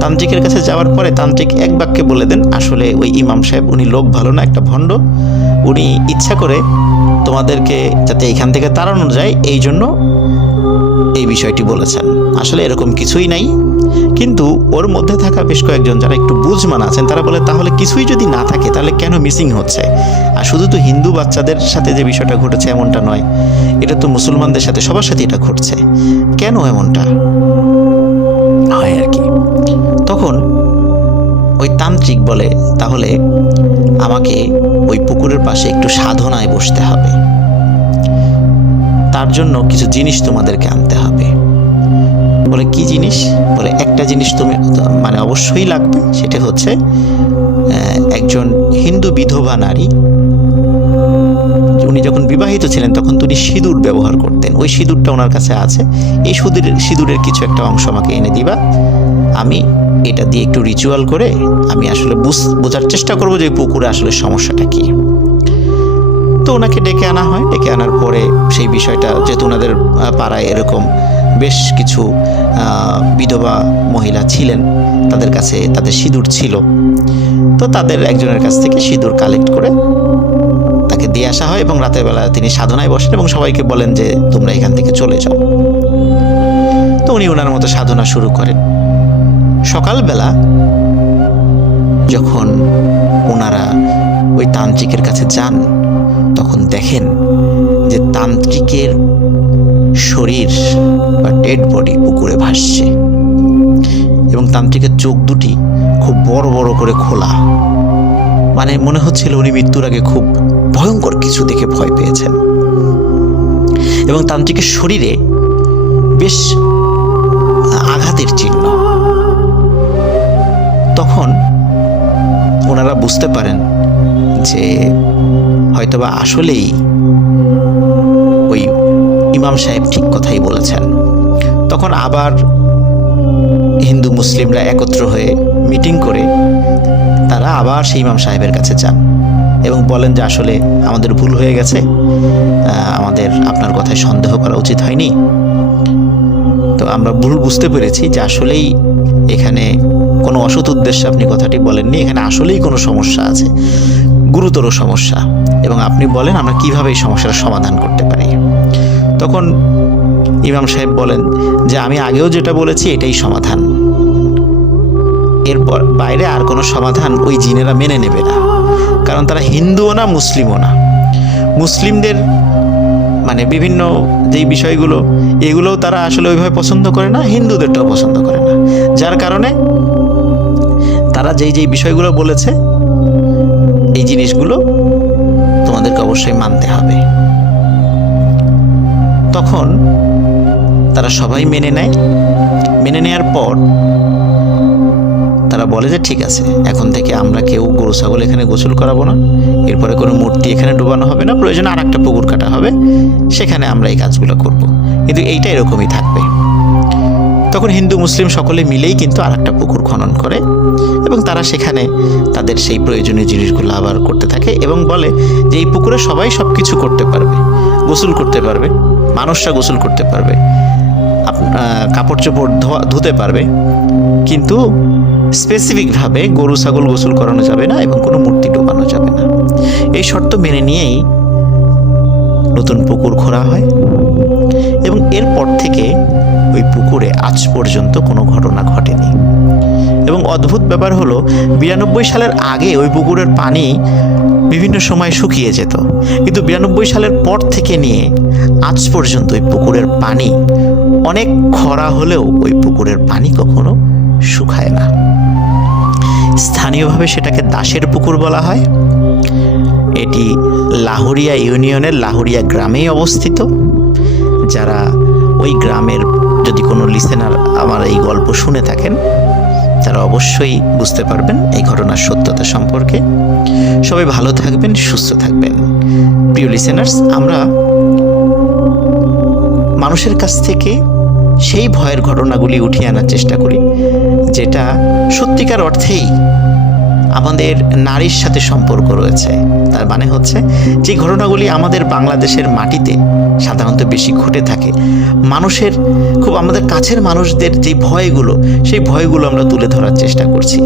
তান্ত্রিকের কাছে যাওয়ার পরে তান্ত্রিক এক বাক্যে বলে দেন, আসলে ওই ইমাম সাহেব উনি লোক ভালো না, একটা ভণ্ড, উনি ইচ্ছা করে তোমাদেরকে যাতে এখান থেকে তাড়ানো যায় এই জন্য এই বিষয়টি বলেছেন, আসলে এরকম কিছুই নাই। কিন্তু ওর মধ্যে থাকা বেশ কয়েকজন যারা একটু বুঝমান আছেন তারা বলে, তাহলে কিছুই যদি না থাকে তাহলে কেন মিসিং হচ্ছে? আর শুধু তো হিন্দু বাচ্চাদের সাথে যে বিষয়টা ঘটেছে এমনটা নয়, এটা তো মুসলমানদের সাথে সবার সাথে এটা ঘটছে, কেন এমনটা হয় আর কি। তখন ওই তান্ত্রিক বলে, তাহলে আমাকে ওই পুকুরের পাশে একটু সাধনায় বসতে হবে, তার জন্য কিছু জিনিস তোমাদেরকে আনতে হবে। বলে কি জিনিস? বলে একটা জিনিস তুমি মানে অবশ্যই লাগবে, সেটা হচ্ছে একজন হিন্দু বিধবা নারী, উনি যখন বিবাহিত ছিলেন তখন তিনি সিঁদুর ব্যবহার করতেন, ওই সিঁদুরটা ওনার কাছে আছে, এই সিঁদুরের কিছু একটা অংশ আমাকে এনে দিবা, আমি এটা দিয়ে একটু রিচুয়াল করে আমি আসলে বোঝার চেষ্টা করবো যে পুকুরে আসলে সমস্যাটা কি। তো ওনাকে ডেকে আনা হয়, ডেকে আনার পরে সেই বিষয়টা, যেহেতু ওনাদের পাড়ায় এরকম বেশ কিছু বিধবা মহিলা ছিলেন, তাদের কাছে তাদের সিঁদুর ছিল, তো তাদের একজনের কাছ থেকে সিঁদুর কালেক্ট করে তাকে দিয়ে আসা হয় এবং রাতের বেলা তিনি সাধনায় বসেন এবং সবাইকে বলেন যে তোমরা এখান থেকে চলে যাও। তো উনি ওনার মতো সাধনা শুরু করেন। সকালবেলা যখন ওনারা ওই তান্ত্রিকের কাছে যান তখন দেখেন যে তান্ত্রিকের শরীর বা ডেড বডি পুকুরে ভাসছে এবং তান্ত্রিকের চোখ দুটি খুব বড় বড় করে খোলা, মানে মনে হচ্ছিল উনি মৃত্যুর আগে খুব ভয়ঙ্কর কিছু দেখে ভয় পেয়েছেন। এবং তান্ত্রিকের শরীরে বেশ আঘাতের চিহ্ন। তখন ওনারা বুঝতে পারেন যে হয়তোবা আসলেই ওই ইমাম সাহেব ঠিক কথাই বলেছেন। তখন আবার হিন্দু মুসলিমরা একত্র হয়ে মিটিং করে তারা আবার সেই ইমাম সাহেবের কাছে যান এবং বলেন যে আসলে আমাদের ভুল হয়ে গেছে, আমাদের আপনার কথায় সন্দেহ করা উচিত হয়নি, তো আমরা ভুল বুঝতে পেরেছি যে আসলেই এখানে কোনো অসৎ উদ্দেশ্যে আপনি কথাটি বলেননি, এখানে আসলেই কোনো সমস্যা আছে, গুরুতর সমস্যা, এবং আপনি বলেন আমরা কিভাবে এই সমস্যার সমাধান করতে পারি। তখন ইমাম সাহেব বলেন যে আমি আগেও যেটা বলেছি এটাই সমাধান, এরপর বাইরে আর কোনো সমাধান ওই জিনেরা মেনে নেবে না, কারণ তারা হিন্দুও না মুসলিমও না। মুসলিমদের মানে বিভিন্ন যেই বিষয়গুলো এগুলোও তারা আসলে ওইভাবে পছন্দ করে না, হিন্দুদেরটাও পছন্দ করে না, যার কারণে তারা যেই বিষয়গুলো বলেছে এই জিনিসগুলো তোমাদেরকে অবশ্যই মানতে হবে। তখন তারা সবাই মেনে নেয়। মেনে নেওয়ার পর তারা বলে যে ঠিক আছে, এখন থেকে আমরা কেউ গরু ছাগল এখানে গোসল করাবো না, এরপরে কোনো মূর্তি এখানে ডোবানো হবে না, প্রয়োজনে আর একটা পুকুর কাটা হবে, সেখানে আমরা এই কাজগুলো করব, কিন্তু এইটা এরকমই থাকবে। তখন হিন্দু মুসলিম সকলে মিলেই কিন্তু আর একটা পুকুর খনন করে এবং তারা সেখানে তাদের সেই প্রয়োজনীয় জিনিসগুলো আবার করতে থাকে এবং বলে যে এই পুকুরে সবাই সব কিছু করতে পারবে, গোসল করতে পারবে, মানুষরা গোসল করতে পারবে, কাপড় চোপড় ধুতে পারবে, কিন্তু স্পেসিফিকভাবে গরু ছাগল গোসল করানো যাবে না এবং কোনো মূর্তি ডোবানো যাবে না। এই শর্ত মেনে নিয়েই নতুন পুকুর খোঁড়া হয় এবং এরপর থেকে ওই পুকুরে আজ পর্যন্ত কোনো ঘটনা ঘটেনি। এবং অদ্ভুত ব্যাপার হলো 92 সালের আগে ওই পুকুরের পানি বিভিন্ন সময় শুকিয়ে যেত, কিন্তু 92 সালের পর থেকে নিয়ে আজ পর্যন্ত ওই পুকুরের পানি অনেক খরা হলেও ওই পুকুরের পানি কখনো শুকায় না। স্থানীয়ভাবে সেটাকে দাসের পুকুর বলা হয়। এটি লাহুরিয়া ইউনিয়নের লাহুরিয়া গ্রামেই অবস্থিত। যারা ওই গ্রামের যদি কোনো লিসেনার আমার এই গল্প শুনে থাকেন তারা অবশ্যই বুঝতে পারবেন এই ঘটনার সত্যতা সম্পর্কে। সবাই ভালো থাকবেন, সুস্থ থাকবেন। প্রিয় লিসেনার্স, আমরা মানুষের কাছ থেকে সেই ভয়ের ঘটনাগুলি উঠিয়ে আনার চেষ্টা করি যেটা সত্যিকার অর্থেই আমাদের নারীর সাথে সম্পর্ক রয়েছে। তার মানে হচ্ছে যে ঘটনাগুলি আমাদের বাংলাদেশের মাটিতে সাধারণত বেশি ঘটে থাকে, মানুষের খুব আমাদের কাছের মানুষদের যে ভয়গুলো, সেই ভয়গুলো আমরা তুলে ধরার চেষ্টা করছি।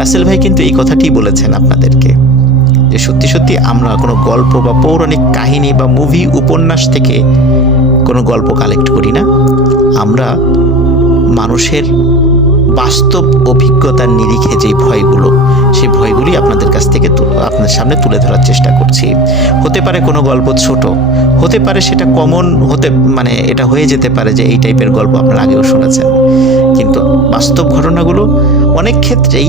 রাসেল ভাই কিন্তু এই কথাটি বলেছেন আপনাদেরকে যে সত্যি সত্যি আমরা কোনো গল্প বা পৌরাণিক কাহিনী বা মুভি উপন্যাস থেকে কোনো গল্প কালেক্ট করি না, আমরা মানুষের বাস্তব অভিজ্ঞতার নিরিখে যে ভয়গুলো, সেই ভয়গুলি আপনাদের কাছ থেকে আপনাদের সামনে তুলে ধরার চেষ্টা করছি। হতে পারে কোনো গল্প ছোট, হতে পারে সেটা কমন, মানে এটা হয়ে যেতে পারে যে এই টাইপের গল্প আপনারা আগেও শুনেছেন, কিন্তু বাস্তব ঘটনাগুলো অনেক ক্ষেত্রেই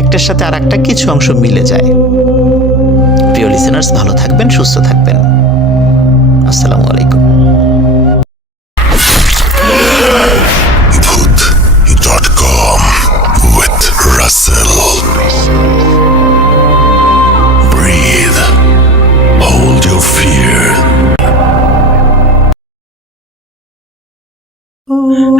একটার সাথে আর একটা কিছু অংশ মিলে যায়। প্রিয় লিসেনার্স, ভালো থাকবেন, সুস্থ থাকবেন। আসসালামু আলাইকুম।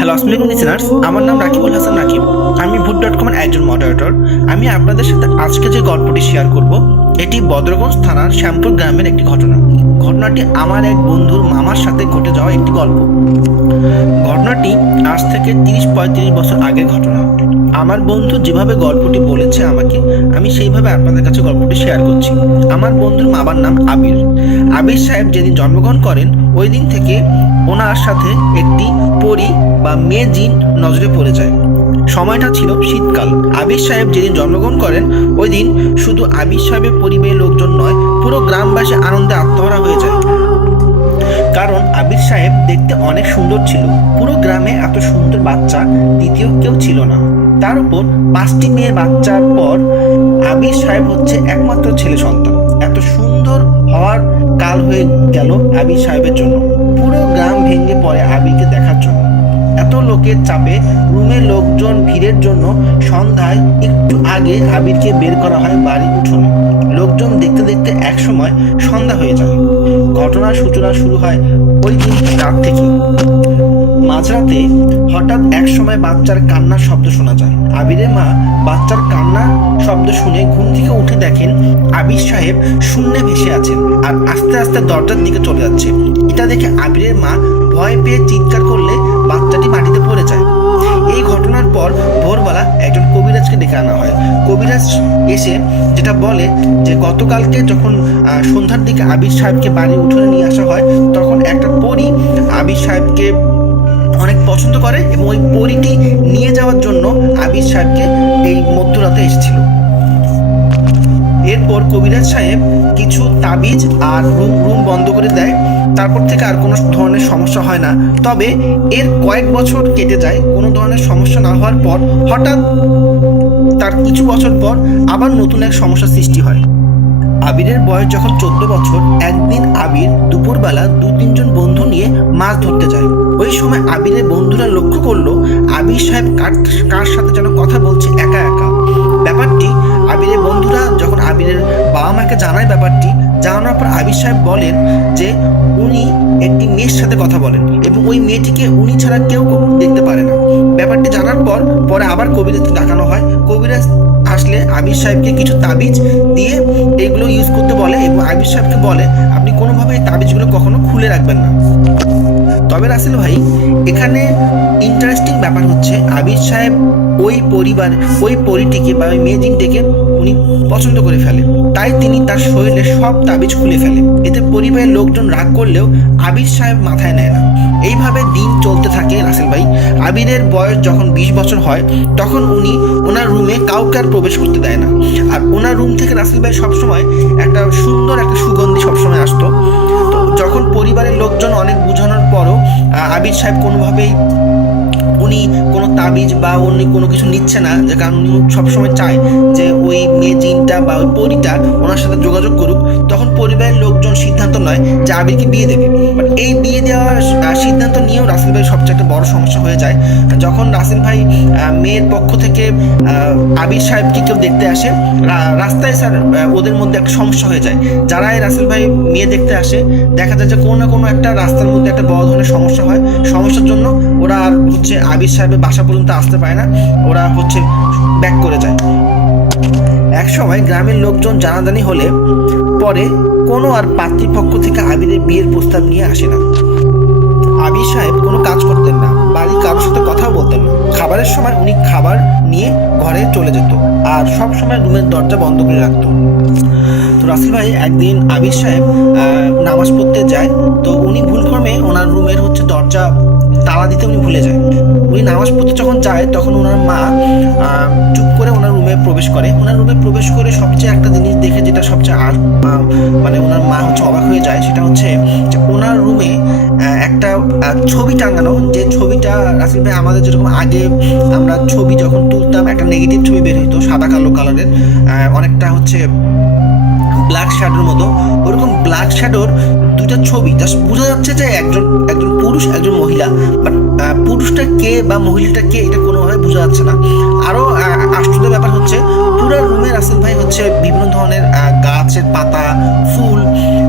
হ্যালো আসসালামু আলাইকুম লিসেনার্স, আমার নাম রাকিবুল হাসান রাকিব। আমি ভূত.com এর একজন মডারেটর। আমি আপনাদের সাথে আজকে যে গল্পটি শেয়ার করব এটি বদরগঞ্জ থানার শ্যামপুর গ্রামের একটি ঘটনা। ঘটনাটি আমার এক বন্ধুর মামার সাথে ঘটে যাওয়া একটি গল্প। ঘটনাটি আজ থেকে 30-35 বছর আগের ঘটনা। আমার বন্ধু যেভাবে গল্পটি বলেছে আমাকে, আমি সেইভাবে আপনাদের কাছে গল্পটি শেয়ার করছি। আমার বন্ধুর মামার নাম আবির। আবির সাহেব যেদিন জন্মগ্রহণ করেন ওই দিন থেকে ওনার সাথে একটি পরী বা মেয়ে জিন নজরে পড়ে যায়। সময়টা ছিল শীতকাল। আবির সাহেব যেদিন জন্মগ্রহণ করেন ওই দিন শুধু আবির সাহেবের পরিবারের লোকজন নয়, পুরো গ্রামবাসী আনন্দে আত্মহারা হয়ে যায়। কারণ আবির সাহেব দেখতে অনেক সুন্দর ছিল। পুরো গ্রামে এত সুন্দর বাচ্চা দ্বিতীয় কেউ ছিল না। তার উপর 5টি মেয়ের বাচ্চার পর আবির সাহেব হচ্ছে একমাত্র ছেলে সন্তান। এত সুন্দর হওয়ার কাল হয়ে গেল আবির সাহেবের জন্য। পুরো গ্রাম ভেঙে পড়ে আবিরকে দেখার জন্য। এত লোকের চাপে রুমের লোকজন ভিড়ের জন্য সন্ধ্যায় একটু আগে আবিরকে বের করা হয় বাড়ির উঠোনে। লোকজন দেখতে দেখতে এক সময় সন্ধ্যা হয়ে যায়। ঘটনার সূচনা শুরু হয় ওই দিন রাত থেকে। মাঝরাতে হঠাৎ এক সময় বাচ্চার কান্নার শব্দ শোনা যায়। আবিরের মা বাচ্চার কান্নার শব্দ শুনে ঘুম থেকে উঠে দেখেন আবির সাহেব শূন্যে ভেসে আছেন আর আস্তে আস্তে দরজার দিকে চলে যাচ্ছে। এটা দেখে আবিরের মা ভয় পেয়ে চিৎকার করলে বাচ্চাটি মাটিতে পড়ে যায়। এই ঘটনার পর ভোরবেলা একজন কবিরাজকে ডেকে আনা হয়। কবিরাজ এসে যেটা বলে যে গতকালকে যখন সন্ধ্যার দিকে আবির সাহেবকে বাড়ির উঠোনে নিয়ে আসা হয়, তখন একটা পরী আবির সাহেবকে অনেক পছন্দ করে এবং ওই পরীটি নিয়ে যাওয়ার জন্য আবির সাহেবকে এই মধ্যরাতে এসেছিল। এরপর কবিরাজ সাহেব কিছু তাবিজ আর রুম বন্ধ করে দেয়। তারপর থেকে আর কোনো ধরনের সমস্যা হয় না। তবে এর কয়েক বছর কেটে যায় কোনো ধরনের সমস্যা না হওয়ার পর হঠাৎ তার কিছু বছর পর আবার নতুন এক সমস্যা সৃষ্টি হয়। আবিরের বয়স যখন 14 বছর, একদিন আবির দুপুরবেলা 2-3 বন্ধু নিয়ে মাছ ধরতে যায়। ওই সময় আবিরের বন্ধুরা লক্ষ্য করলো আবির সাহেব কার সাথে যেন কথা বলছে একা একা। ব্যাপারটি আবিরের বন্ধুরা যখন আবিরের বাবা মাকে জানায়, ব্যাপারটি জানানোর পর আবির সাহেব বলেন যে উনি একটি মেয়ের সাথে কথা বলেন এবং ওই মেয়েটিকে উনি ছাড়া কেউ দেখতে পারে না। ব্যাপারটি জানার পর পরে আবার কবিরাজকে ডাকানো হয়। কবিরাজ আসলে আবির সাহেবকে কিছু তাবিজ দিয়ে এগুলো ইউজ করতে বলে এবং আবির সাহেবকে বলে আপনি কোনোভাবে এই তাবিজগুলো কখনো খুলে রাখবেন না। তবে রাসেল ভাই, এখানে ইন্টারেস্টিং ব্যাপার হচ্ছে আবির সাহেব ওই পরীটিকে বা ওই মেয়ে জিনটিকে উনি পছন্দ করে ফেলে। তাই তিনি তার শরীরে সব তাবিজ খুলে ফেলে। এতে পরিবারের লোকজন রাগ করলেও আবির সাহেব মাথায় নেয় না। এইভাবে দিন চলতে থাকে রাসেল ভাই। আবিরের বয়স যখন 20 বছর হয় তখন উনি ওনার রুমে কাউকে আর প্রবেশ করতে দেয় না। আর ওনার রুম থেকে রাসেল ভাই সবসময় একটা সুন্দর একটা সুগন্ধি সবসময় আসতো। তো যখন পরিবারের লোকজন অনেক বোঝানোর পরও আবির সাহেব কোনোভাবেই উনি কোনো তাবিজ বা উনি কোনো কিছু নিচ্ছে না, যে কারণ উনি সবসময় চায় যে ওই মেয়ে জিনটা বা ওই পরীটা ওনার সাথে যোগাযোগ করুক, তখন পরিবারের লোকজন সিদ্ধান্ত নয় যে আবিরকে বিয়ে দেবে। বাট এই বিয়ে দেওয়ার সিদ্ধান্ত নিয়েও রাসেল ভাই সবচেয়ে একটা বড় সমস্যা হয়ে যায়। যখন রাসেল ভাই মেয়ের পক্ষ থেকে আবির সাহেবকে কেউ দেখতে আসে, রাস্তায় স্যার ওদের মধ্যে একটা সমস্যা হয়ে যায়। যারা এই রাসেল ভাই মেয়ে দেখতে আসে, দেখা যায় যে কোনো না কোনো একটা রাস্তার মধ্যে একটা বড় ধরনের সমস্যা হয়। সমস্যার জন্য ওরা আর হচ্ছে আবির সাহেবের বাসা পর্যন্ত আসতে পারে না, ওরা হচ্ছে ব্যাক করে যায়। এক সময় গ্রামের লোকজন জানাজানি হলে পরে কোনো আর পাত্রীপক্ষ থেকে আবিরের বিয়ের প্রস্তাব নিয়ে আসে না। আবির সাহেব কোনো কাজ করতেন না, বাড়ির কারোর সাথে কথাও বলতেন না। খাবারের সময় উনি খাবার নিয়ে ঘরে চলে যেত আর সব সময় রুমের দরজা বন্ধ করে রাখতো। তো রাসেল ভাই একদিন আবির সাহেব নামাজ পড়তে যায়। তো উনি ভুলক্রমে ওনার রুমের হচ্ছে দরজা তালা দিতে উনি ভুলে যায়। উনি নামাজ পড়তে যখন যায় তখন ওনার মা চুপ করে ওনার রুমে প্রবেশ করে। ওনার রুমে প্রবেশ করে সবচেয়ে একটা জিনিস দেখে যেটা সবচেয়ে মানে ওনার মা হচ্ছে অবাক হয়ে যায়, সেটা হচ্ছে যে ওনার রুমে একটা ছবি টাঙানো। যে ছবিটা রাসেল ভাই আমাদের যেরকম আগে আমরা ছবি যখন তুলতাম একটা নেগেটিভ ছবি বের হইতো সাদা কালো কালারের, অনেকটা হচ্ছে ব্ল্যাক শ্যাডোর মতো, ওরকম ব্ল্যাক শ্যাডোর দুইটা ছবি। জাস্ট বোঝা যাচ্ছে যে একজন পুরুষ একজন মহিলা, বাট পুরুষটা কে বা মহিলাটা কে এটা কোনোভাবে বোঝা যাচ্ছে না। আরও আশ্চর্য ব্যাপার হচ্ছে পুরো রুমে রাসেল ভাই হচ্ছে বিভিন্ন ধরনের গাছের পাতা, ফুল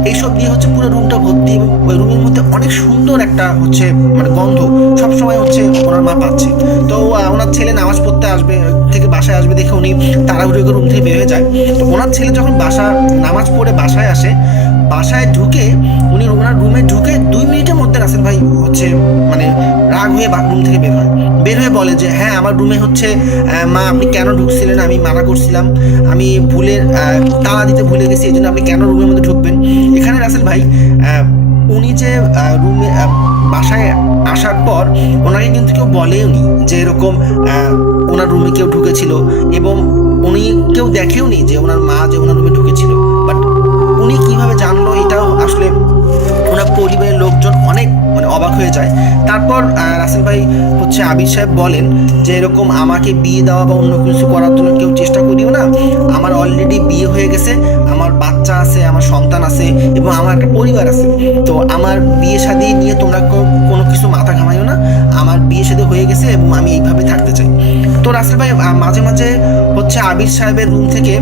এইসব দিয়ে হচ্ছে পুরো রুমটা ভর্তি এবং ওই রুমের মধ্যে অনেক সুন্দর একটা হচ্ছে মানে গন্ধ সবসময় হচ্ছে ওনার মা পাচ্ছে। তো ওনার ছেলে নামাজ পড়তে আসবে থেকে বাসায় আসবে দেখে উনি তাড়াহুড়ো করে রুম থেকে বের হয়ে যায়। তো ওনার ছেলে যখন নামাজ পড়ে বাসায় আসে, বাসায় ঢুকে উনি ওনার রুমে ঢুকে 2 মিনিটের মধ্যে রাসেল ভাই হচ্ছে মানে রাগ হয়ে রুম থেকে বের হয়ে বলে যে হ্যাঁ আমার রুমে হচ্ছে মা আপনি কেন ঢুকছিলেন, আমি মানা করছিলাম, আমি তালা দিতে ভুলে গেছি, এই জন্য আপনি কেন রুমের মধ্যে ঢুকবেন। এখানে রাসেল ভাই উনি যে রুমে বাসায় আসার পর ওনাকে কিন্তু কেউ বলেওনি যে এরকম ওনার রুমে কেউ ঢুকেছিল, এবং উনি কেউ দেখেওনি যে ওনার মা যে ওনার রুমে ঢুকেছিল। বাট উনি কিভাবে জানলো এটাও আসলে ওনার পরিবারের লোকজন অনেক মানে অবাক হয়ে যায়। তারপর রাসেল ভাই হচ্ছে আবির সাহেব বলেন যে এরকম আমাকে বিয়ে দেওয়া বা অন্য কিছু করার জন্য কেউ চেষ্টা করিও না, আমার অলরেডি বিয়ে হয়ে গেছে, আমার বাচ্চা আছে, আমার সন্তান আছে এবং আমার একটা পরিবার আছে। তো আমার বিয়ে শাদী নিয়ে তোমরা কোনো কিছু মাথা ঘামাইও না, আমার বিয়ে শাদী হয়ে গেছে এবং আমি এইভাবে থাকতে চাই। তো রাসেল ভাই মাঝে মাঝে হচ্ছে আবির সাহেবের রুম থেকে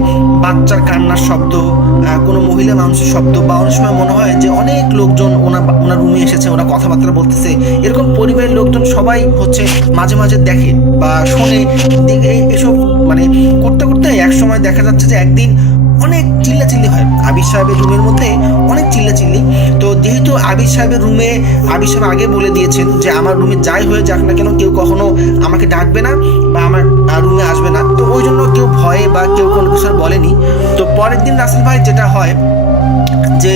বাচ্চার কান্নার শব্দ, কোনো মহিলা মানুষের শব্দ, বা অনেক সময় মনে হয় যে অনেক লোকজন ওনার রুমে এসেছে, ওরা কথাবার্তা বলতেছে, এরকম পরিবারের লোকজন সবাই হচ্ছে মাঝে মাঝে দেখে বা শোনে। এসব মানে করতে করতে এক সময় দেখা যাচ্ছে যে একদিন অনেক চিল্লাচিল্লি হয় আবির সাহেবের রুমের মধ্যে, অনেক চিল্লাচিল্লি। তো যেহেতু আবির সাহেবের রুমে আবির সাহেব আগে বলে দিয়েছেন যে আমার রুমে যাই হয়ে যাক না কেন কেউ কখনো আমাকে ডাকবে না বা আমার রুমে আসবে না, তো ওই জন্য কেউ ভয়ে বা কেউ কোনো কিছু বলেনি। তো পরের দিন রাসেল ভাই যেটা হয় যে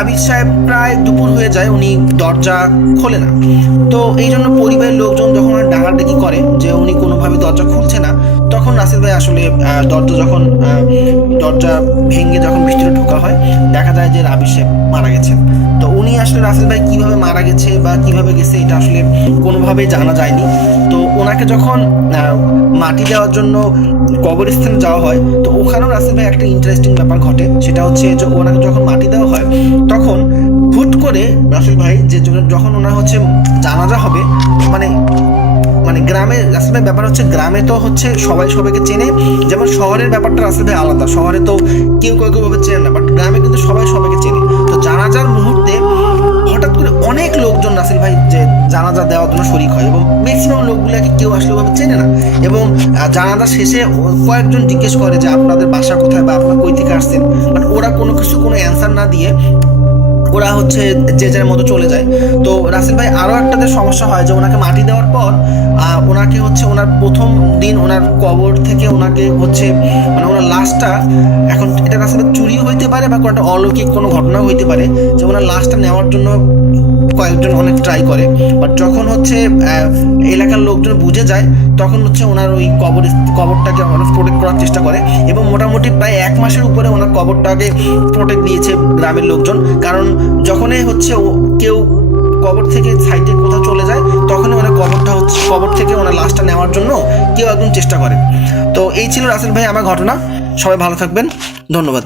আবির সাহেব প্রায় দুপুর হয়ে যায়, উনি দরজা খোলে না। তো এই জন্য পরিবারের লোকজন যখন ডাকাডাকি করে যে উনি কোনোভাবে দরজা খুলছে না, তখন রাসেল ভাই আসলে দরজা ভেঙে যখন ভিতরে ঢোকা হয় দেখা যায় যে আবির সাহেব মারা গেছেন। তো উনি আসলে রাসেল ভাই কীভাবে মারা গেছে বা কীভাবে গেছে এটা আসলে কোনোভাবেই জানা যায়নি। তো ওনাকে যখন মাটি দেওয়ার জন্য কবরস্থানে যাওয়া হয়, তো ওখানেও রাসেল ভাই একটা ইন্টারেস্টিং ব্যাপার ঘটে, সেটা হচ্ছে যে ওনাকে যখন মাটি দেওয়া হয় তখন হুট করে রাসেল ভাই যে যখন ওনার হচ্ছে জানাজা হবে, মানে গ্রামে রাসেল ভাই ব্যাপার হচ্ছে গ্রামে তো হচ্ছে সবাই সবাইকে চেনে, যেমন শহরের ব্যাপারটা রাসেল ভাই আলাদা, শহরে তো কেউ ভাবে চেনে না, বাট গ্রামে কিন্তু সবাই সবাইকে চেনে। তো জানাজার মুহূর্তে হঠাৎ করে অনেক লোকজন রাসেল ভাই যে জানাজা দেওয়ার জন্য শরিক হয়, এবং ম্যাক্সিমাম লোকগুলোকে কেউ আসলে ওভাবে চেনে না। এবং জানাজা শেষে কয়েকজন জিজ্ঞেস করে যে আপনাদের বাসা কোথায় বা আপনারা কই থেকে আসছেন, বাট ওরা কোনো অ্যান্সার না দিয়ে ওরা হচ্ছে যে যার মতো চলে যায়। তো রাসেল ভাই আরও একটাতে সমস্যা হয় যে ওনাকে মাটি দেওয়ার পর ওনাকে হচ্ছে ওনার প্রথম দিন ওনার কবর থেকে ওনাকে হচ্ছে মানে ওনার লাশটা, এখন এটা রাসেল ভাই চুরিও হইতে পারে বা কোনো অলৌকিক কোনো ঘটনাও হইতে পারে, যে ওনার লাশটা নেওয়ার জন্য কয়েকজন অনেক ট্রাই করে, বাট যখন হচ্ছে এলাকার লোকজন বুঝে যায় তখন হচ্ছে ওনার ওই কবরটাকে অনেক প্রোটেক্ট করার চেষ্টা করে, এবং মোটামুটি প্রায় 1 মাসের উপরে ওনার কবরটাকে প্রোটেক্ট দিয়েছে গ্রামের লোকজন। কারণ যখনই হচ্ছে কেউ কবর থেকে সাইডে কোথাও চলে যায় তখনই ওনার কবর থেকে ওনার লাশটা নেওয়ার জন্য কেউ একজন চেষ্টা করে। তো এই ছিল রাসেল ভাই আমার ঘটনা। সবাই ভালো থাকবেন, ধন্যবাদ।